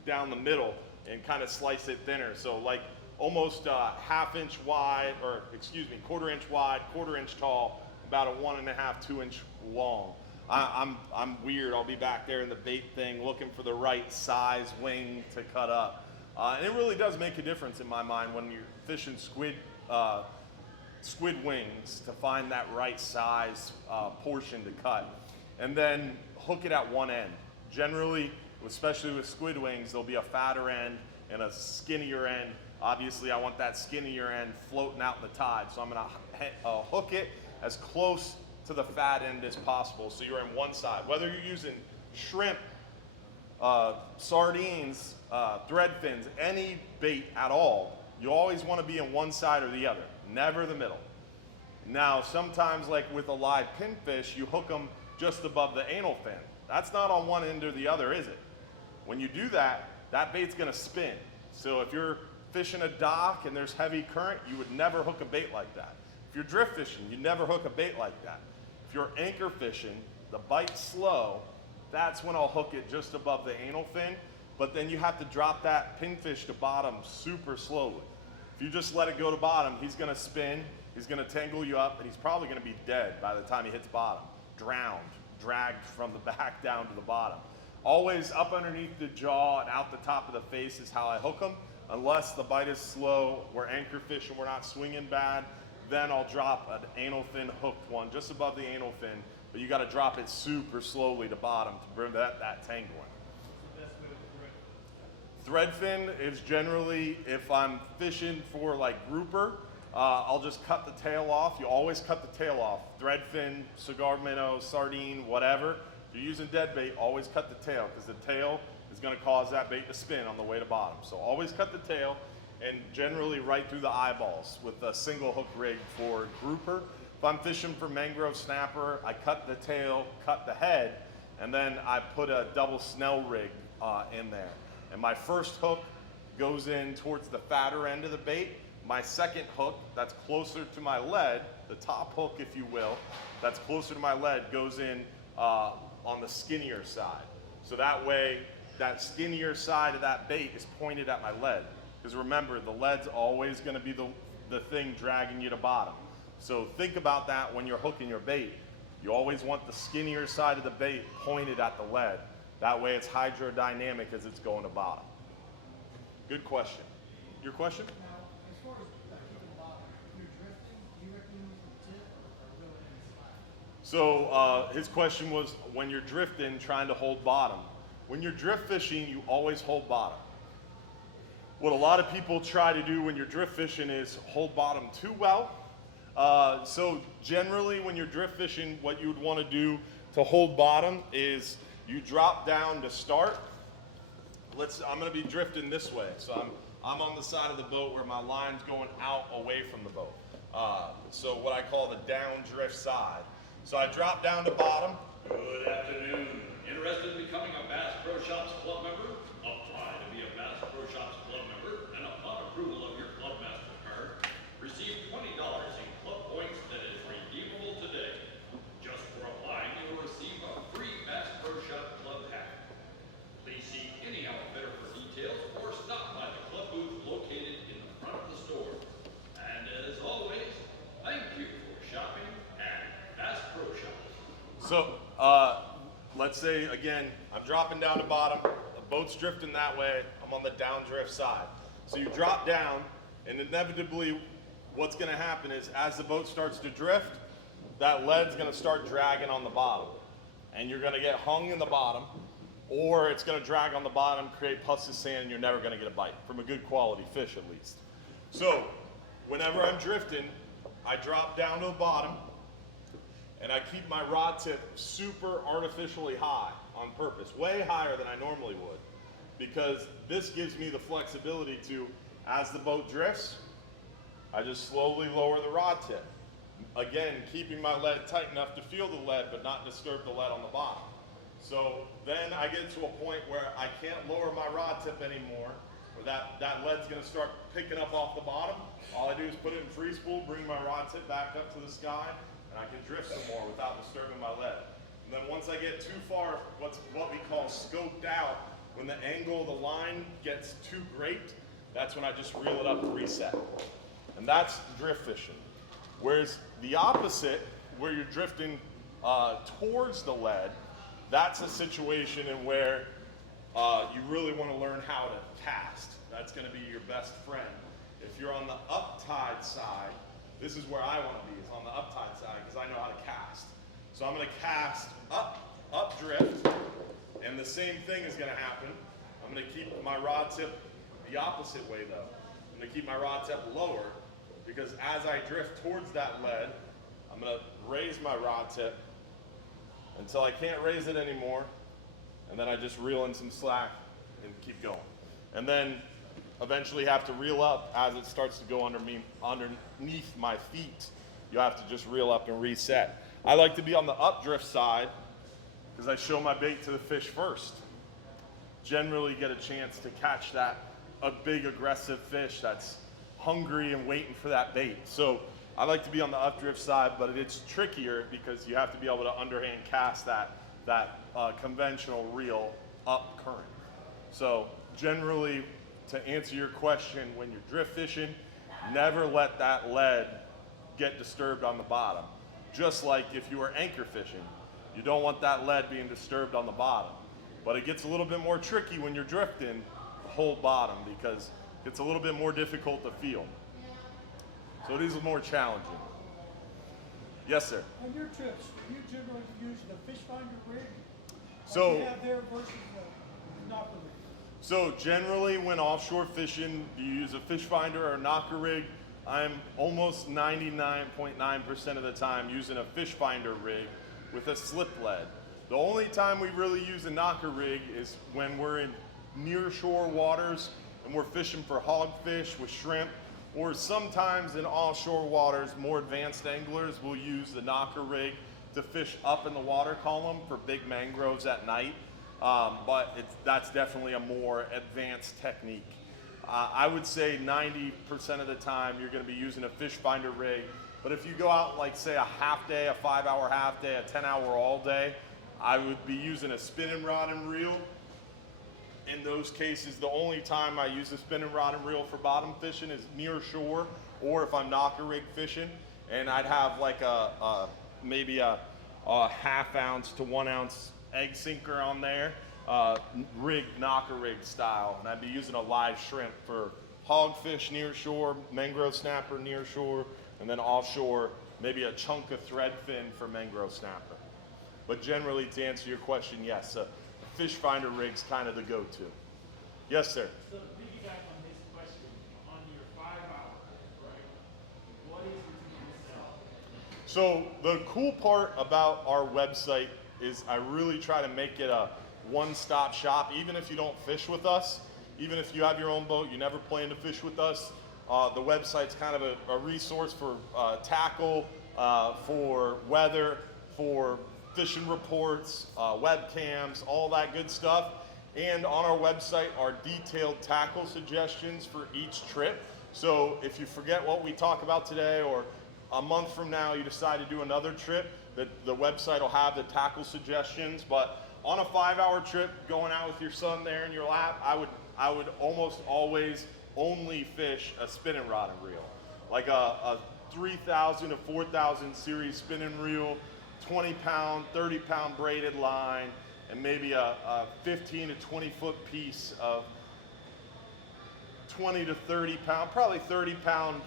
down the middle and kind of slice it thinner. So like almost half-inch wide, or excuse me, quarter-inch wide, quarter-inch tall, about a 1.5, 2-inch long. I'm weird. I'll be back there in the bait thing looking for the right size wing to cut up. And it really does make a difference in my mind when you're fishing squid wings to find that right size portion to cut. And then hook it at one end. Generally, especially with squid wings, there'll be a fatter end and a skinnier end. Obviously, I want that skinnier end floating out in the tide, so I'm gonna hook it as close to the fat end as possible, so you're in one side. Whether you're using shrimp, sardines, threadfins, any bait at all, you always want to be in one side or the other, never the middle. Now, sometimes like with a live pinfish, you hook them just above the anal fin. That's not on one end or the other, is it? When you do that, that bait's gonna spin. So if you're fishing a dock and there's heavy current, you would never hook a bait like that. If you're drift fishing, you never hook a bait like that. If you're anchor fishing, the bite's slow, that's when I'll hook it just above the anal fin, but then you have to drop that pinfish to bottom super slowly. If you just let it go to bottom, he's gonna spin, he's gonna tangle you up, and he's probably gonna be dead by the time he hits bottom. Drowned, dragged from the back down to the bottom. Always up underneath the jaw and out the top of the face is how I hook them. Unless the bite is slow, we're anchor fishing, we're not swinging bad, then I'll drop an anal fin hooked one just above the anal fin, but you gotta drop it super slowly to bottom to prevent that tangling. What's the best way with thread? Threadfin is generally, if I'm fishing for like grouper, I'll just cut the tail off. You always cut the tail off. Threadfin, cigar minnow, sardine, whatever. If you're using dead bait, always cut the tail, because the tail is gonna cause that bait to spin on the way to bottom. So always cut the tail, and generally right through the eyeballs with a single hook rig for grouper. If I'm fishing for mangrove snapper, I cut the tail, cut the head, and then I put a double snell rig in there. And my first hook goes in towards the fatter end of the bait. My second hook, that's closer to my lead, the top hook, if you will, that's closer to my lead, goes in on the skinnier side. So that way, that skinnier side of that bait is pointed at my lead. Because remember, the lead's always gonna be the thing dragging you to bottom. So think about that when you're hooking your bait. You always want the skinnier side of the bait pointed at the lead. That way it's hydrodynamic as it's going to bottom. Good question. Your question? Now, as far as hitting the bottom, if you're drifting, do you recommend the tip or reel it in slack? So his question was, when you're drifting, trying to hold bottom. When you're drift fishing, you always hold bottom. What a lot of people try to do when you're drift fishing is hold bottom too well. So generally when you're drift fishing, what you would want to do to hold bottom is you drop down to start. I'm going to be drifting this way. So I'm on the side of the boat where my line's going out away from the boat. So what I call the down drift side. So I drop down to bottom. Good afternoon. Interested in becoming a Bass Pro Shops Club member? Apply to be a Bass Pro Shops Club member, and upon approval of your Club Master card, receive $20 in club points that is redeemable today. Just for applying, you will receive a free Bass Pro Shop Club hat. Please see any outfitter for details or stop by the club booth located in the front of the store. And as always, thank you for shopping at Bass Pro Shops. So let's say, again, I'm dropping down to bottom, the boat's drifting that way, I'm on the downdrift side. So you drop down, and inevitably what's gonna happen is as the boat starts to drift, that lead's gonna start dragging on the bottom. And you're gonna get hung in the bottom, or it's gonna drag on the bottom, create puffs of sand, and you're never gonna get a bite, from a good quality fish at least. So, whenever I'm drifting, I drop down to the bottom, and I keep my rod tip super artificially high on purpose, way higher than I normally would, because this gives me the flexibility to, as the boat drifts, I just slowly lower the rod tip. Again, keeping my lead tight enough to feel the lead, but not disturb the lead on the bottom. So then I get to a point where I can't lower my rod tip anymore, or that lead's gonna start picking up off the bottom. All I do is put it in free spool, bring my rod tip back up to the sky, and I can drift some more without disturbing my lead. And then once I get too far, what we call scoped out, when the angle of the line gets too great, That's when I just reel it up and reset. And that's drift fishing. Whereas the opposite, where you're drifting towards the lead, that's a situation in where you really want to learn how to cast. That's going to be your best friend. If you're on the uptide side, this is where I want to be, is on the uptide side, because I know how to cast. So I'm going to cast up drift, and the same thing is going to happen. I'm going to keep my rod tip the opposite way though. I'm going to keep my rod tip lower, because as I drift towards that lead, I'm going to raise my rod tip until I can't raise it anymore, and then I just reel in some slack and keep going. And then eventually have to reel up as it starts to go underneath my feet. You have to just reel up and reset. I like to be on the updrift side because I show my bait to the fish first. Generally get a chance to catch a big aggressive fish that's hungry and waiting for that bait. So I like to be on the updrift side, but it's trickier because you have to be able to underhand cast that conventional reel up current. So generally, to answer your question, when you're drift fishing, never let that lead get disturbed on the bottom. Just like if you were anchor fishing, you don't want that lead being disturbed on the bottom. But it gets a little bit more tricky when you're drifting the whole bottom because it's a little bit more difficult to feel. So it is more challenging. Yes, sir. On your trips, do you generally use the fish finder rig? So, What do you have there versus the knocker rig? So generally when offshore fishing, you use a fish finder or a knocker rig. I'm almost 99.9% of the time using a fish finder rig with a slip lead. The only time we really use a knocker rig is when we're in near shore waters and we're fishing for hogfish with shrimp, or sometimes in offshore waters, more advanced anglers will use the knocker rig to fish up in the water column for big mangroves at night. But that's definitely a more advanced technique. I would say 90% of the time you're going to be using a fish finder rig. But if you go out like say a half day, a 5-hour half day, a 10-hour all day, I would be using a spinning rod and reel. In those cases, the only time I use a spinning rod and reel for bottom fishing is near shore, or if I'm knocker rig fishing, and I'd have like maybe a ½ ounce to 1 ounce egg sinker on there, knocker rig style, and I'd be using a live shrimp for hogfish near shore, mangrove snapper near shore, and then offshore, maybe a chunk of threadfin for mangrove snapper. But generally, to answer your question, yes, a fish finder rig's kind of the go-to. Yes, sir. So to piggyback on this question, on your 5-hour, right, what is it you sell? So the cool part about our website is I really try to make it a one-stop shop. Even if you don't fish with us, even if you have your own boat, you never plan to fish with us, the website's kind of a resource for tackle, for weather, for fishing reports, webcams, all that good stuff. And on our website are detailed tackle suggestions for each trip. So if you forget what we talk about today, or a month from now you decide to do another trip, the website will have the tackle suggestions. But on a 5-hour trip, going out with your son there in your lap, I would almost always only fish a spinning rod and reel, like a 3,000 to 4,000 series spinning reel, 20-pound, 30-pound braided line, and maybe a 15 to 20-foot piece of 20 to 30-pound, probably 30-pound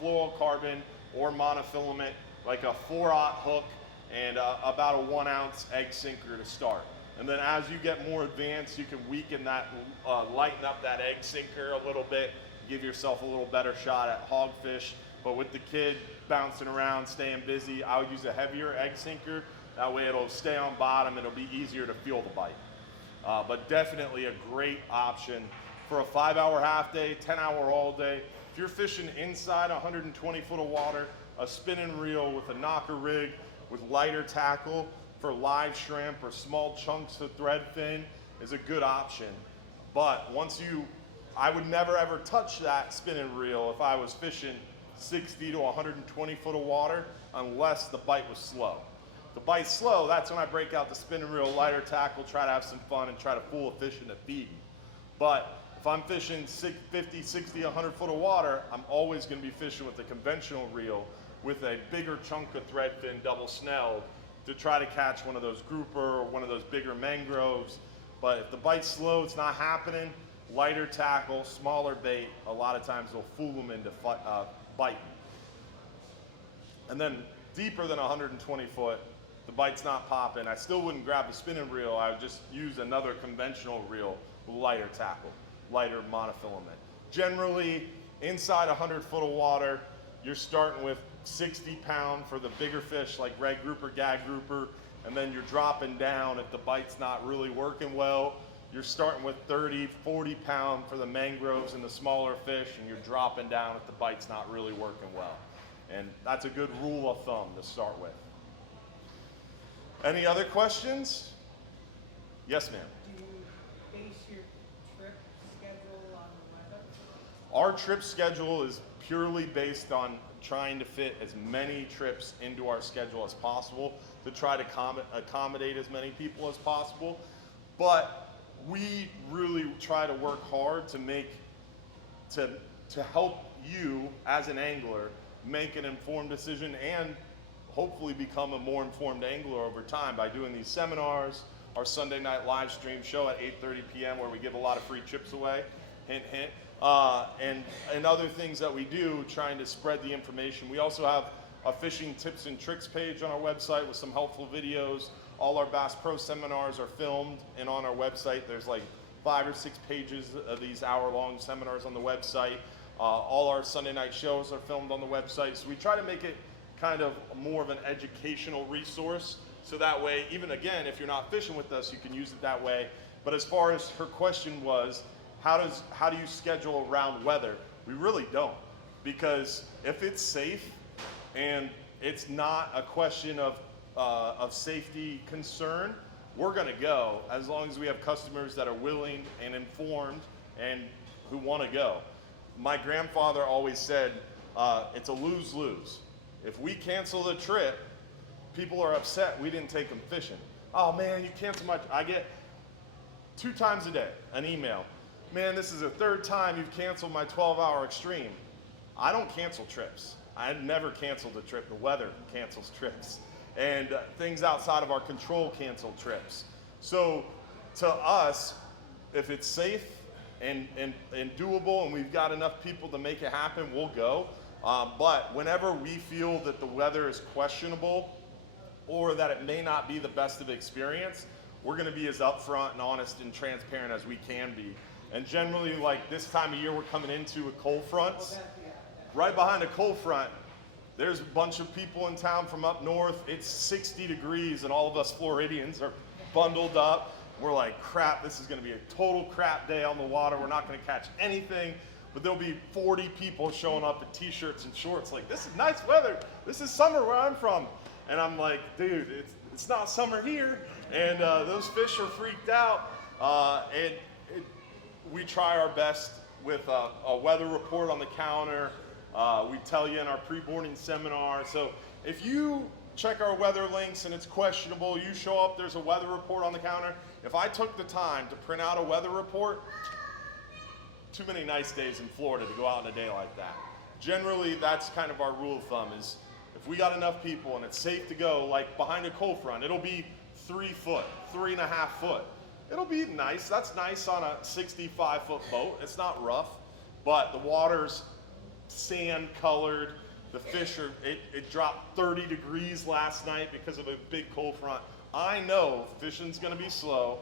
fluorocarbon or monofilament, like a 4/0 hook, and about a 1 ounce egg sinker to start. And then as you get more advanced, you can weaken that, lighten up that egg sinker a little bit, give yourself a little better shot at hogfish. But with the kid bouncing around, staying busy, I would use a heavier egg sinker. That way it'll stay on bottom and it'll be easier to feel the bite. But definitely a great option for a 5-hour half day, 10-hour all day. If you're fishing inside 120 foot of water, a spinning reel with a knocker rig with lighter tackle for live shrimp or small chunks of threadfin is a good option. But I would never ever touch that spinning reel if I was fishing 60 to 120 foot of water unless the bite was slow. If the bite's slow, that's when I break out the spinning reel, lighter tackle, try to have some fun and try to fool a fish into feeding. But If I'm fishing 50, 60, 100 foot of water, I'm always going to be fishing with a conventional reel with a bigger chunk of threadfin double snelled to try to catch one of those grouper or one of those bigger mangroves. But if the bite's slow, it's not happening, lighter tackle, smaller bait, a lot of times will fool them into biting. And then deeper than 120 foot, the bite's not popping, I still wouldn't grab a spinning reel. I would just use another conventional reel with lighter tackle, lighter monofilament. Generally, inside 100 foot of water, you're starting with 60 pound for the bigger fish like red grouper, gag grouper, and then you're dropping down if the bite's not really working well. You're starting with 30, 40 pound for the mangroves and the smaller fish, and you're dropping down if the bite's not really working well. And that's a good rule of thumb to start with. Any other questions? Yes, ma'am. Do you base your trip schedule on the weather? Our trip schedule is purely based on trying to fit as many trips into our schedule as possible to try to accommodate as many people as possible. But we really try to work hard to help you as an angler make an informed decision and hopefully become a more informed angler over time by doing these seminars, our Sunday night live stream show at 8:30 p.m. where we give a lot of free chips away, hint, hint, and other things that we do trying to spread the information. We also have a fishing tips and tricks page on our website with some helpful videos. All our Bass Pro seminars are filmed, and on our website there's like 5 or 6 pages of these hour-long seminars on the website. All our Sunday night shows are filmed on the website, so we try to make it kind of more of an educational resource, so that way, even again, if you're not fishing with us, you can use it that way. But as far as her question was, how do you schedule around weather? We really don't, because if it's safe and it's not a question of safety concern, we're gonna go as long as we have customers that are willing and informed and who wanna go. My grandfather always said, it's a lose-lose. If we cancel the trip, people are upset we didn't take them fishing. Oh man, you canceled my, I get 2 times a day an email. Man, this is the 3rd time you've canceled my 12-hour extreme. I don't cancel trips. I never canceled a trip. The weather cancels trips. And things outside of our control cancel trips. So to us, if it's safe and doable and we've got enough people to make it happen, we'll go. But whenever we feel that the weather is questionable or that it may not be the best of experience, we're gonna be as upfront and honest and transparent as we can be. And generally, like this time of year, we're coming into a cold front. Right behind a cold front, there's a bunch of people in town from up north. It's 60 degrees and all of us Floridians are bundled up. We're like, crap, this is gonna be a total crap day on the water. We're not gonna catch anything. But there'll be 40 people showing up in t-shirts and shorts like, this is nice weather. This is summer where I'm from. And I'm like, dude, it's not summer here. And those fish are freaked out. We try our best with a weather report on the counter. We tell you in our pre-boarding seminar. So if you check our weather links and it's questionable, you show up, there's a weather report on the counter. If I took the time to print out a weather report, too many nice days in Florida to go out on a day like that. Generally, that's kind of our rule of thumb is if we got enough people and it's safe to go, like behind a cold front, it'll be 3 foot, 3.5 foot. It'll be nice. That's nice on a 65-foot boat. It's not rough, but the water's sand colored. The fish are, it dropped 30 degrees last night because of a big cold front. I know fishing's gonna be slow.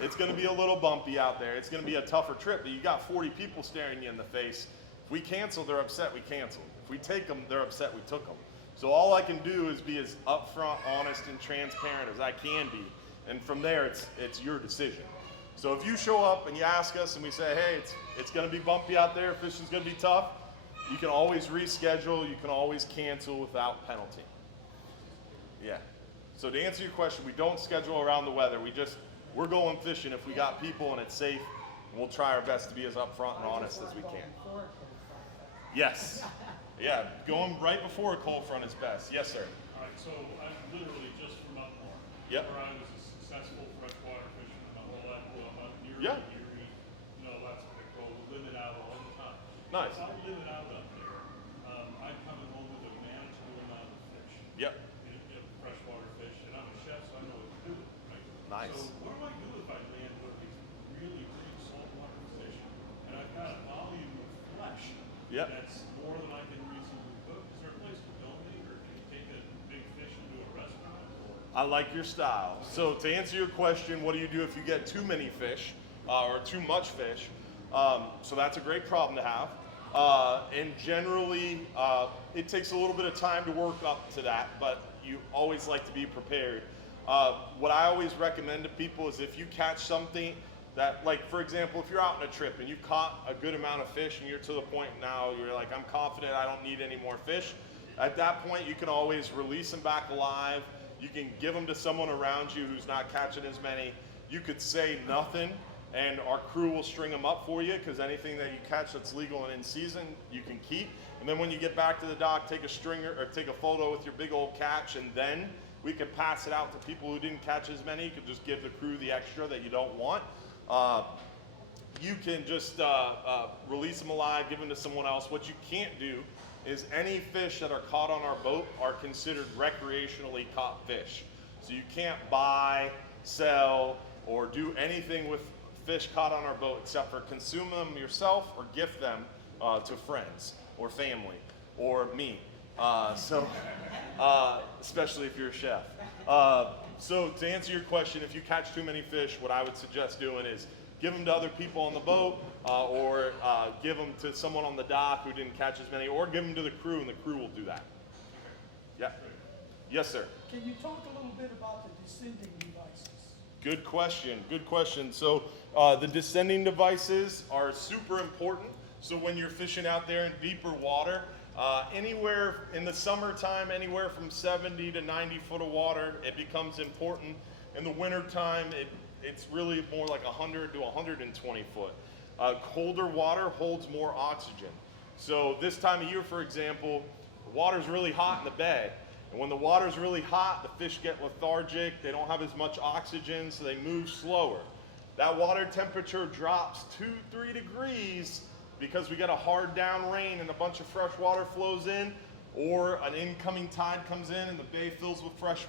It's gonna be a little bumpy out there. It's gonna be a tougher trip, but you got 40 people staring you in the face. If we cancel, they're upset we canceled. If we take them, they're upset we took them. So all I can do is be as upfront, honest, and transparent as I can be. And from there, it's your decision. So if you show up and you ask us and we say, hey, it's gonna be bumpy out there, fishing's gonna be tough, you can always reschedule, you can always cancel without penalty. Yeah. So to answer your question, we don't schedule around the weather. We're going fishing if we got people and it's safe, and we'll try our best to be as upfront and honest as we can. Yes. Yeah, going right before a cold front is best. Yes, sir. All right, so I'm literally just from up north. Yep. Where I was a successful freshwater fisherman my whole life. Well, I'm up near Yeah. Erie. No, that's a big cold Nice. If I live it out up there, I'm coming home with a manageable amount of fish. Yep. Freshwater fish, and I'm a chef, so I know what to do with it, right? Nice. So what do I do if I land one of these really big saltwater fish, and I've got a volume of flesh Yep. that's more than I can reasonably cook? Is there a place to donate, or can you take a big fish into a restaurant? Or I like your style. So to answer your question, what do you do if you get too many fish or too much fish? So that's a great problem to have. And generally, it takes a little bit of time to work up to that, but you always like to be prepared. What I always recommend to people is if you catch something that, like for example, if you're out on a trip and you caught a good amount of fish and you're to the point now you're like, I'm confident I don't need any more fish. At that point, you can always release them back alive. You can give them to someone around you who's not catching as many. You could say nothing, and our crew will string them up for you, because anything that you catch that's legal and in season, you can keep. And then when you get back to the dock, take a stringer or take a photo with your big old catch, and then we could pass it out to people who didn't catch as many. You could just give the crew the extra that you don't want. You can just release them alive, give them to someone else. What you can't do is any fish that are caught on our boat are considered recreationally caught fish. So you can't buy, sell, or do anything with fish caught on our boat except for consume them yourself or gift them to friends or family or me. Especially if you're a chef. So to answer your question, if you catch too many fish, what I would suggest doing is give them to other people on the boat, or give them to someone on the dock who didn't catch as many, or give them to the crew, and the crew will do that. Yeah. Yes, sir. Can you talk a little bit about the descending devices? Good question. Good question. So the descending devices are super important. So when you're fishing out there in deeper water, anywhere in the summertime, anywhere from 70 to 90 foot of water, it becomes important. In the wintertime, it's really more like 100 to 120 foot. Colder water holds more oxygen. So this time of year, for example, the water's really hot in the bay. And when the water's really hot, the fish get lethargic, they don't have as much oxygen, so they move slower. That water temperature drops 2-3 degrees because we get a hard down rain and a bunch of fresh water flows in, or an incoming tide comes in and the bay fills with fresh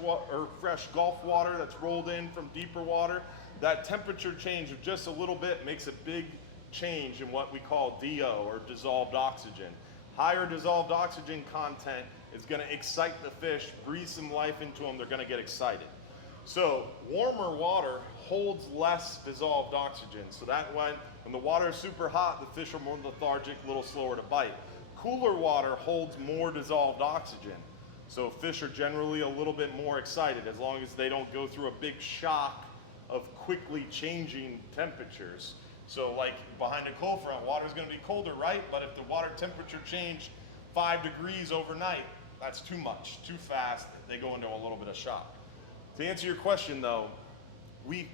Gulf water that's rolled in from deeper water. That temperature change of just a little bit makes a big change in what we call DO, or dissolved oxygen. Higher dissolved oxygen content is going to excite the fish, breathe some life into them, they're going to get excited. So warmer water holds less dissolved oxygen, so that when the water is super hot, the fish are more lethargic, a little slower to bite. Cooler water holds more dissolved oxygen, so fish are generally a little bit more excited as long as they don't go through a big shock of quickly changing temperatures. So like behind a cold front, water is going to be colder, right? But if the water temperature changed 5 degrees overnight, that's too much, too fast, they go into a little bit of shock. To answer your question though, we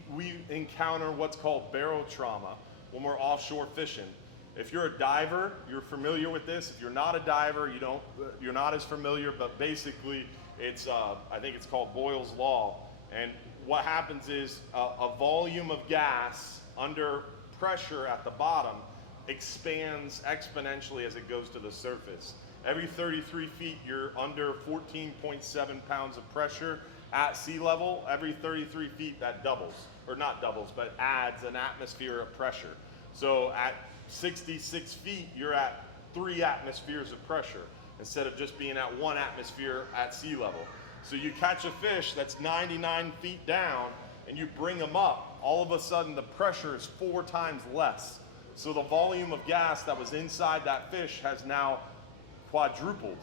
encounter what's called barotrauma when we're offshore fishing. If you're a diver, you're familiar with this. If you're not a diver, you're not as familiar, but basically it's, I think it's called Boyle's Law. And what happens is a volume of gas under pressure at the bottom expands exponentially as it goes to the surface. Every 33 feet, you're under 14.7 pounds of pressure at sea level. Every 33 feet, that doubles, or not doubles, but adds an atmosphere of pressure. So at 66 feet, you're at 3 atmospheres of pressure instead of just being at 1 atmosphere at sea level. So you catch a fish that's 99 feet down and you bring them up, all of a sudden the pressure is 4 times less. So the volume of gas that was inside that fish has now quadrupled.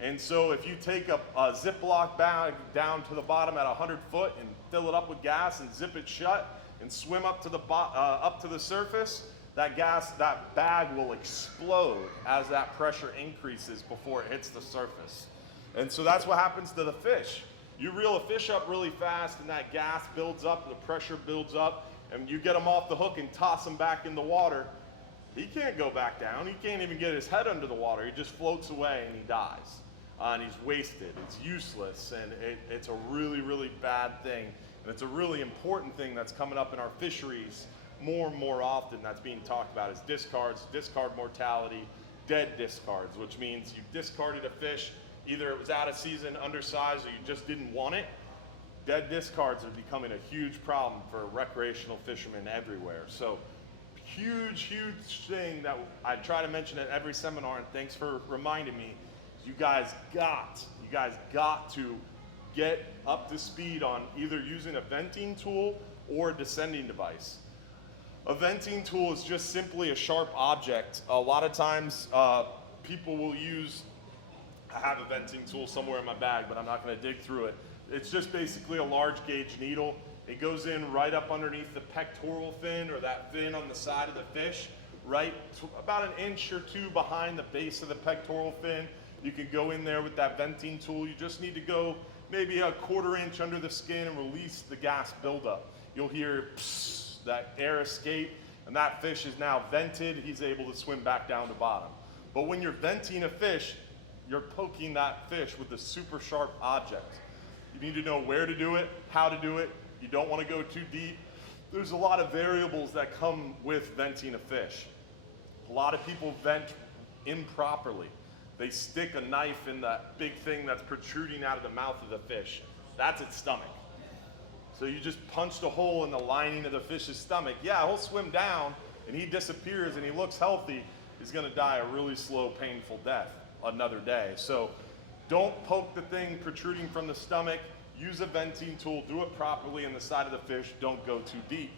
And so if you take a Ziploc bag down to the bottom at 100 foot and fill it up with gas and zip it shut and swim up to the surface, that bag will explode as that pressure increases before it hits the surface. And so that's what happens to the fish. You reel a fish up really fast and that gas builds up, the pressure builds up, and you get him off the hook and toss him back in the water. He can't go back down. He can't even get his head under the water. He just floats away and he dies. And he's wasted. It's useless, and it's a really, really bad thing. And it's a really important thing that's coming up in our fisheries more and more often that's being talked about is discard mortality, dead discards, which means you discarded a fish, either it was out of season, undersized, or you just didn't want it. Dead discards are becoming a huge problem for recreational fishermen everywhere. So huge, huge thing that I try to mention at every seminar, and thanks for reminding me, you guys got to get up to speed on either using a venting tool or a descending device. A venting tool is just simply a sharp object. A lot of times people will use, I have a venting tool somewhere in my bag, but I'm not gonna dig through it. It's just basically a large gauge needle. It goes in right up underneath the pectoral fin, or that fin on the side of the fish, right about an inch or two behind the base of the pectoral fin. You can go in there with that venting tool. You just need to go maybe a 1/4 inch under the skin and release the gas buildup. You'll hear psst, that air escape, and that fish is now vented. He's able to swim back down to bottom. But when you're venting a fish, you're poking that fish with a super sharp object. You need to know where to do it, how to do it. You don't want to go too deep. There's a lot of variables that come with venting a fish. A lot of people vent improperly. They stick a knife in that big thing that's protruding out of the mouth of the fish. That's its stomach. So you just punched a hole in the lining of the fish's stomach. Yeah, he'll swim down and he disappears and he looks healthy. He's gonna die a really slow, painful death another day. So don't poke the thing protruding from the stomach. Use a venting tool, do it properly in the side of the fish. Don't go too deep.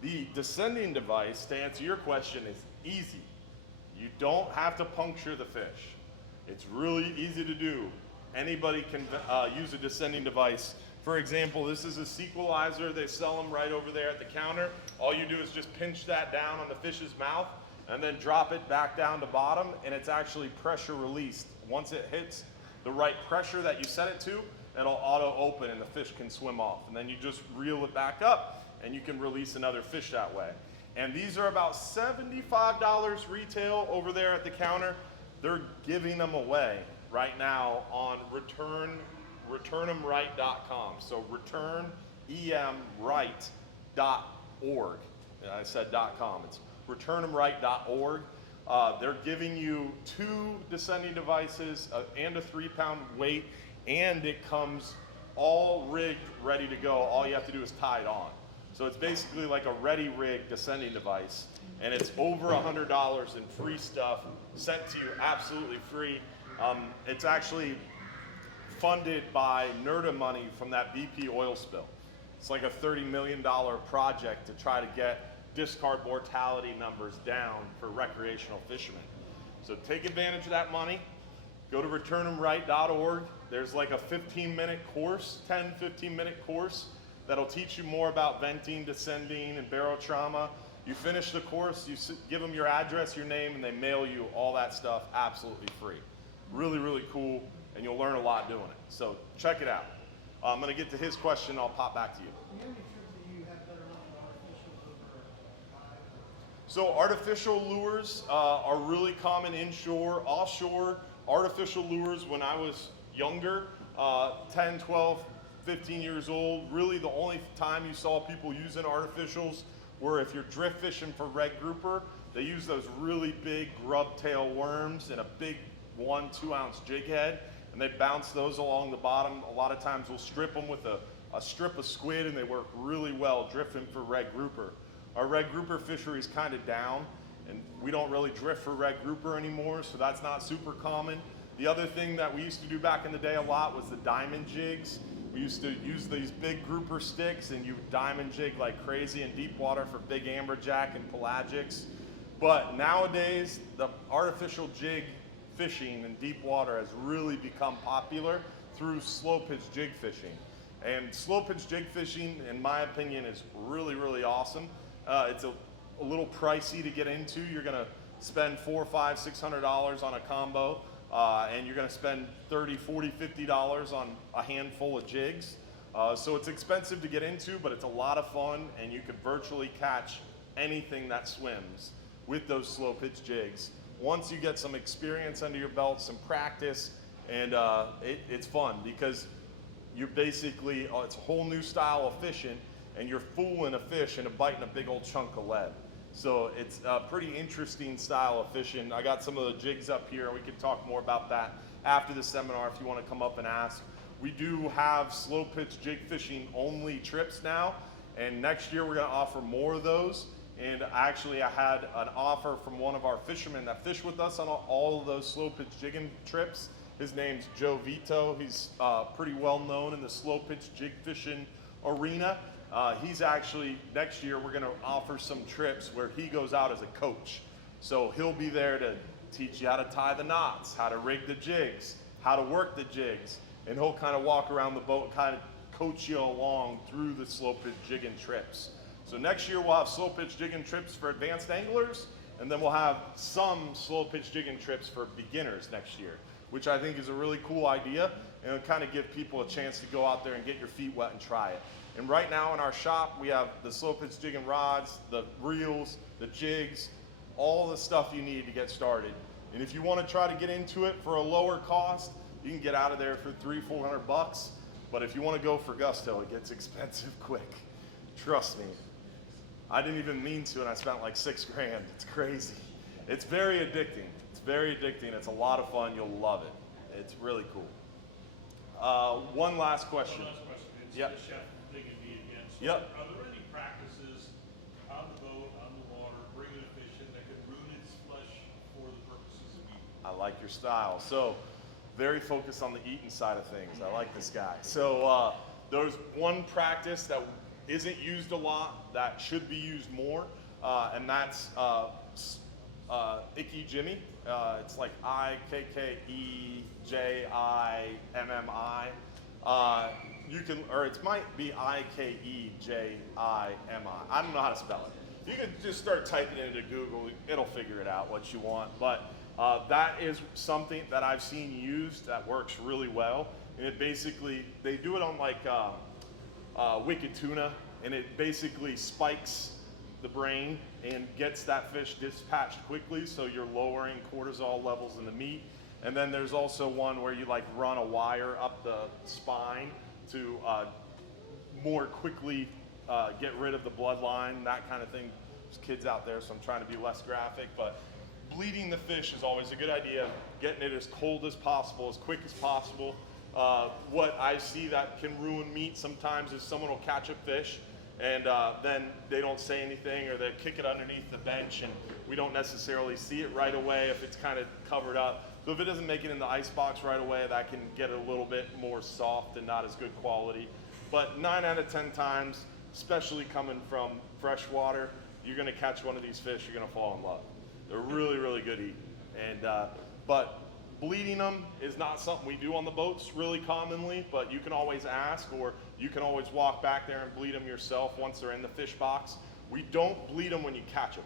The descending device, to answer your question, is easy. You don't have to puncture the fish. It's really easy to do. Anybody can use a descending device. For example, this is a sequelizer. They sell them right over there at the counter. All you do is just pinch that down on the fish's mouth and then drop it back down to bottom, and it's actually pressure released. Once it hits the right pressure that you set it to, it'll auto open and the fish can swim off. And then you just reel it back up and you can release another fish that way. And these are about $75 retail over there at the counter. They're giving them away right now on returnemright.com. So returnemright.org. I said .com. It's returnemright.org. They're giving you 2 descending devices and a 3-pound weight, and it comes all rigged, ready to go. All you have to do is tie it on. So it's basically like a ready rig descending device, and it's over $100 in free stuff sent to you absolutely free. It's actually funded by NERDA money from that BP oil spill. It's like a $30 million project to try to get discard mortality numbers down for recreational fishermen. So take advantage of that money. Go to returnemright.org. There's like a 15-minute course, 15-minute course that'll teach you more about venting, descending, and barotrauma. You finish the course, you give them your address, your name, and they mail you all that stuff absolutely free. Really, really cool, and you'll learn a lot doing it. So check it out. I'm gonna get to his question, I'll pop back to you. How many trips do you have better than artificial over? So artificial lures are really common inshore, offshore. Artificial lures, when I was younger, 10, 12, 15 years old, really the only time you saw people using artificials were if you're drift fishing for red grouper. They use those really big grub tail worms in a big 1-2 ounce jig head, and they bounce those along the bottom. A lot of times we'll strip them with a strip of squid, and they work really well drifting for red grouper. Our red grouper fishery is kind of down, and we don't really drift for red grouper anymore, so that's not super common. The other thing that we used to do back in the day a lot was the diamond jigs. We used to use these big grouper sticks, and you diamond jig like crazy in deep water for big amberjack and pelagics. But nowadays, the artificial jig fishing in deep water has really become popular through slow pitch jig fishing. And slow pitch jig fishing, in my opinion, is really, really awesome. It's a little pricey to get into. You're gonna spend $400, $500, $600 on a combo, and you're gonna spend $30, $40, $50 on a handful of jigs. So it's expensive to get into, but it's a lot of fun, and you could virtually catch anything that swims with those slow pitch jigs. Once you get some experience under your belt, some practice, and it's fun because you're basically, it's a whole new style of fishing, and you're fooling a fish into biting a big old chunk of lead. So it's a pretty interesting style of fishing. I got some of the jigs up here. We can talk more about that after the seminar if you want to come up and ask. We do have slow pitch jig fishing only trips now, and next year we're going to offer more of those. And actually I had an offer from one of our fishermen that fish with us on all of those slow pitch jigging trips. His name's Joe Vito. He's pretty well known in the slow pitch jig fishing arena. He's actually, next year we're gonna offer some trips where he goes out as a coach. So he'll be there to teach you how to tie the knots, how to rig the jigs, how to work the jigs, and he'll kind of walk around the boat and kind of coach you along through the slow pitch jigging trips. So next year we'll have slow pitch jigging trips for advanced anglers, and then we'll have some slow pitch jigging trips for beginners next year, which I think is a really cool idea, and it'll kind of give people a chance to go out there and get your feet wet and try it. And right now in our shop, we have the slow pitch jigging rods, the reels, the jigs, all the stuff you need to get started. And if you want to try to get into it for a lower cost, you can get out of there for $300-400 bucks. But if you want to go for gusto, it gets expensive quick. Trust me. I didn't even mean to, and I spent like $6 grand. It's crazy. It's very addicting. It's very addicting. It's a lot of fun. You'll love it. It's really cool. One last question. One last question. It's Yep. the chef thing in me again. So Yep. Are there any practices on the boat, on the water, bringing a fish in that could ruin its flesh for the purposes of eating? I like your style. So, very focused on the eating side of things. I like this guy. So, there's one practice that isn't used a lot that should be used more, and that's Icky Jimmy. It's like IKKEJIMMI. You can, or it might be IKEJIMI. I don't know how to spell it. You can just start typing it into Google. It'll figure it out what you want. But that is something that I've seen used that works really well. And it basically, they do it on like wicked tuna, and it basically spikes the brain and gets that fish dispatched quickly, so you're lowering cortisol levels in the meat. And then there's also one where you like run a wire up the spine to more quickly get rid of the bloodline, that kind of thing. There's kids out there, so I'm trying to be less graphic, but bleeding the fish is always a good idea. Getting it as cold as possible, as quick as possible. What I see that can ruin meat sometimes is someone will catch a fish and then they don't say anything, or they kick it underneath the bench and we don't necessarily see it right away if it's kind of covered up. So if it doesn't make it in the ice box right away, that can get a little bit more soft and not as good quality. But 9 out of 10 times, especially coming from freshwater, you're gonna catch one of these fish, you're gonna fall in love. They're really, really good eating. And, but bleeding them is not something we do on the boats really commonly, but you can always ask, or you can always walk back there and bleed them yourself once they're in the fish box. We don't bleed them when you catch them.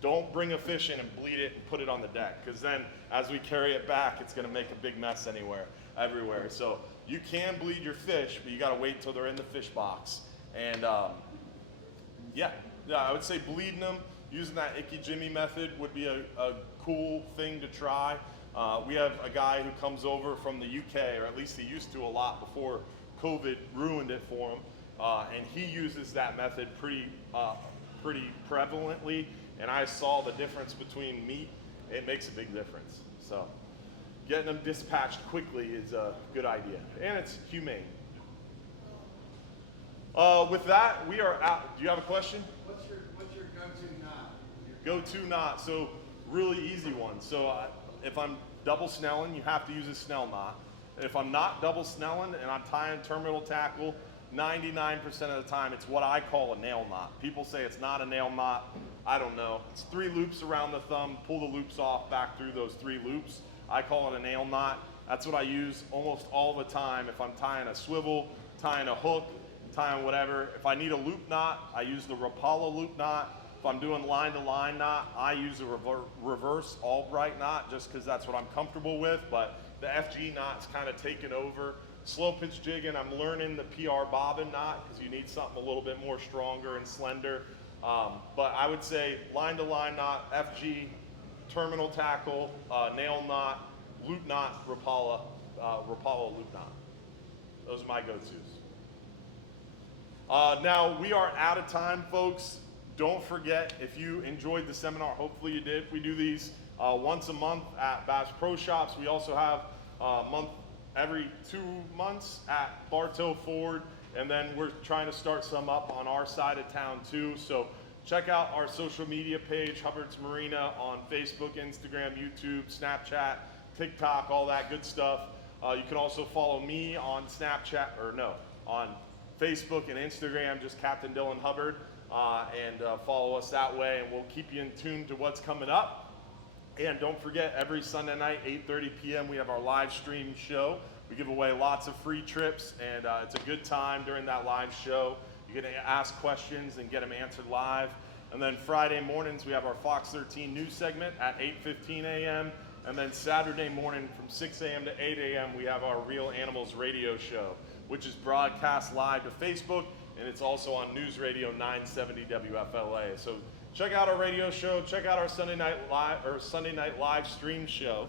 Don't bring a fish in and bleed it and put it on the deck, because then as we carry it back, it's gonna make a big mess everywhere. So you can bleed your fish, but you gotta wait until they're in the fish box. And yeah, I would say bleeding them, using that Icky Jimmy method would be a cool thing to try. We have a guy who comes over from the UK, or at least he used to a lot before COVID ruined it for him, and he uses that method pretty prevalently, and I saw the difference between meat. It makes a big difference. So getting them dispatched quickly is a good idea, and it's humane. With that, we are out. Do you have a question? What's your go-to knot? Go-to knot, so really easy one. So if I'm double snelling, you have to use a snell knot. If I'm not double snelling and I'm tying terminal tackle, 99% of the time it's what I call a nail knot. People say it's not a nail knot. I don't know. It's 3 loops around the thumb, pull the loops off back through those 3 loops. I call it a nail knot. That's what I use almost all the time if I'm tying a swivel, tying a hook, tying whatever. If I need a loop knot, I use the Rapala loop knot. If I'm doing line-to-line knot, I use a reverse Albright knot just because that's what I'm comfortable with, but the FG knot's kind of taken over. Slow pitch jigging, I'm learning the PR bobbin knot because you need something a little bit more stronger and slender. But I would say line-to-line knot, FG, terminal tackle, nail knot, loop knot, Rapala loop knot. Those are my go-tos. Now, we are out of time, folks. don't forget, if you enjoyed the seminar, hopefully you did, we do these once a month at Bass Pro Shops. We also have every 2 months at Bartow Ford, and then we're trying to start some up on our side of town too. So check out our social media page, Hubbards Marina, on Facebook, Instagram, YouTube, Snapchat, TikTok, all that good stuff. You can also follow me on on Facebook and Instagram, just Captain Dylan Hubbard, and follow us that way, and we'll keep you in tune to what's coming up. And don't forget, every Sunday night, 8:30 p.m., we have our live stream show. We give away lots of free trips, and it's a good time during that live show. You can ask questions and get them answered live. And then Friday mornings, we have our Fox 13 news segment at 8:15 a.m. And then Saturday morning from 6 a.m. to 8 a.m., we have our Real Animals radio show, which is broadcast live to Facebook, and it's also on News Radio 970 WFLA. So check out our radio show, check out our Sunday night live stream show.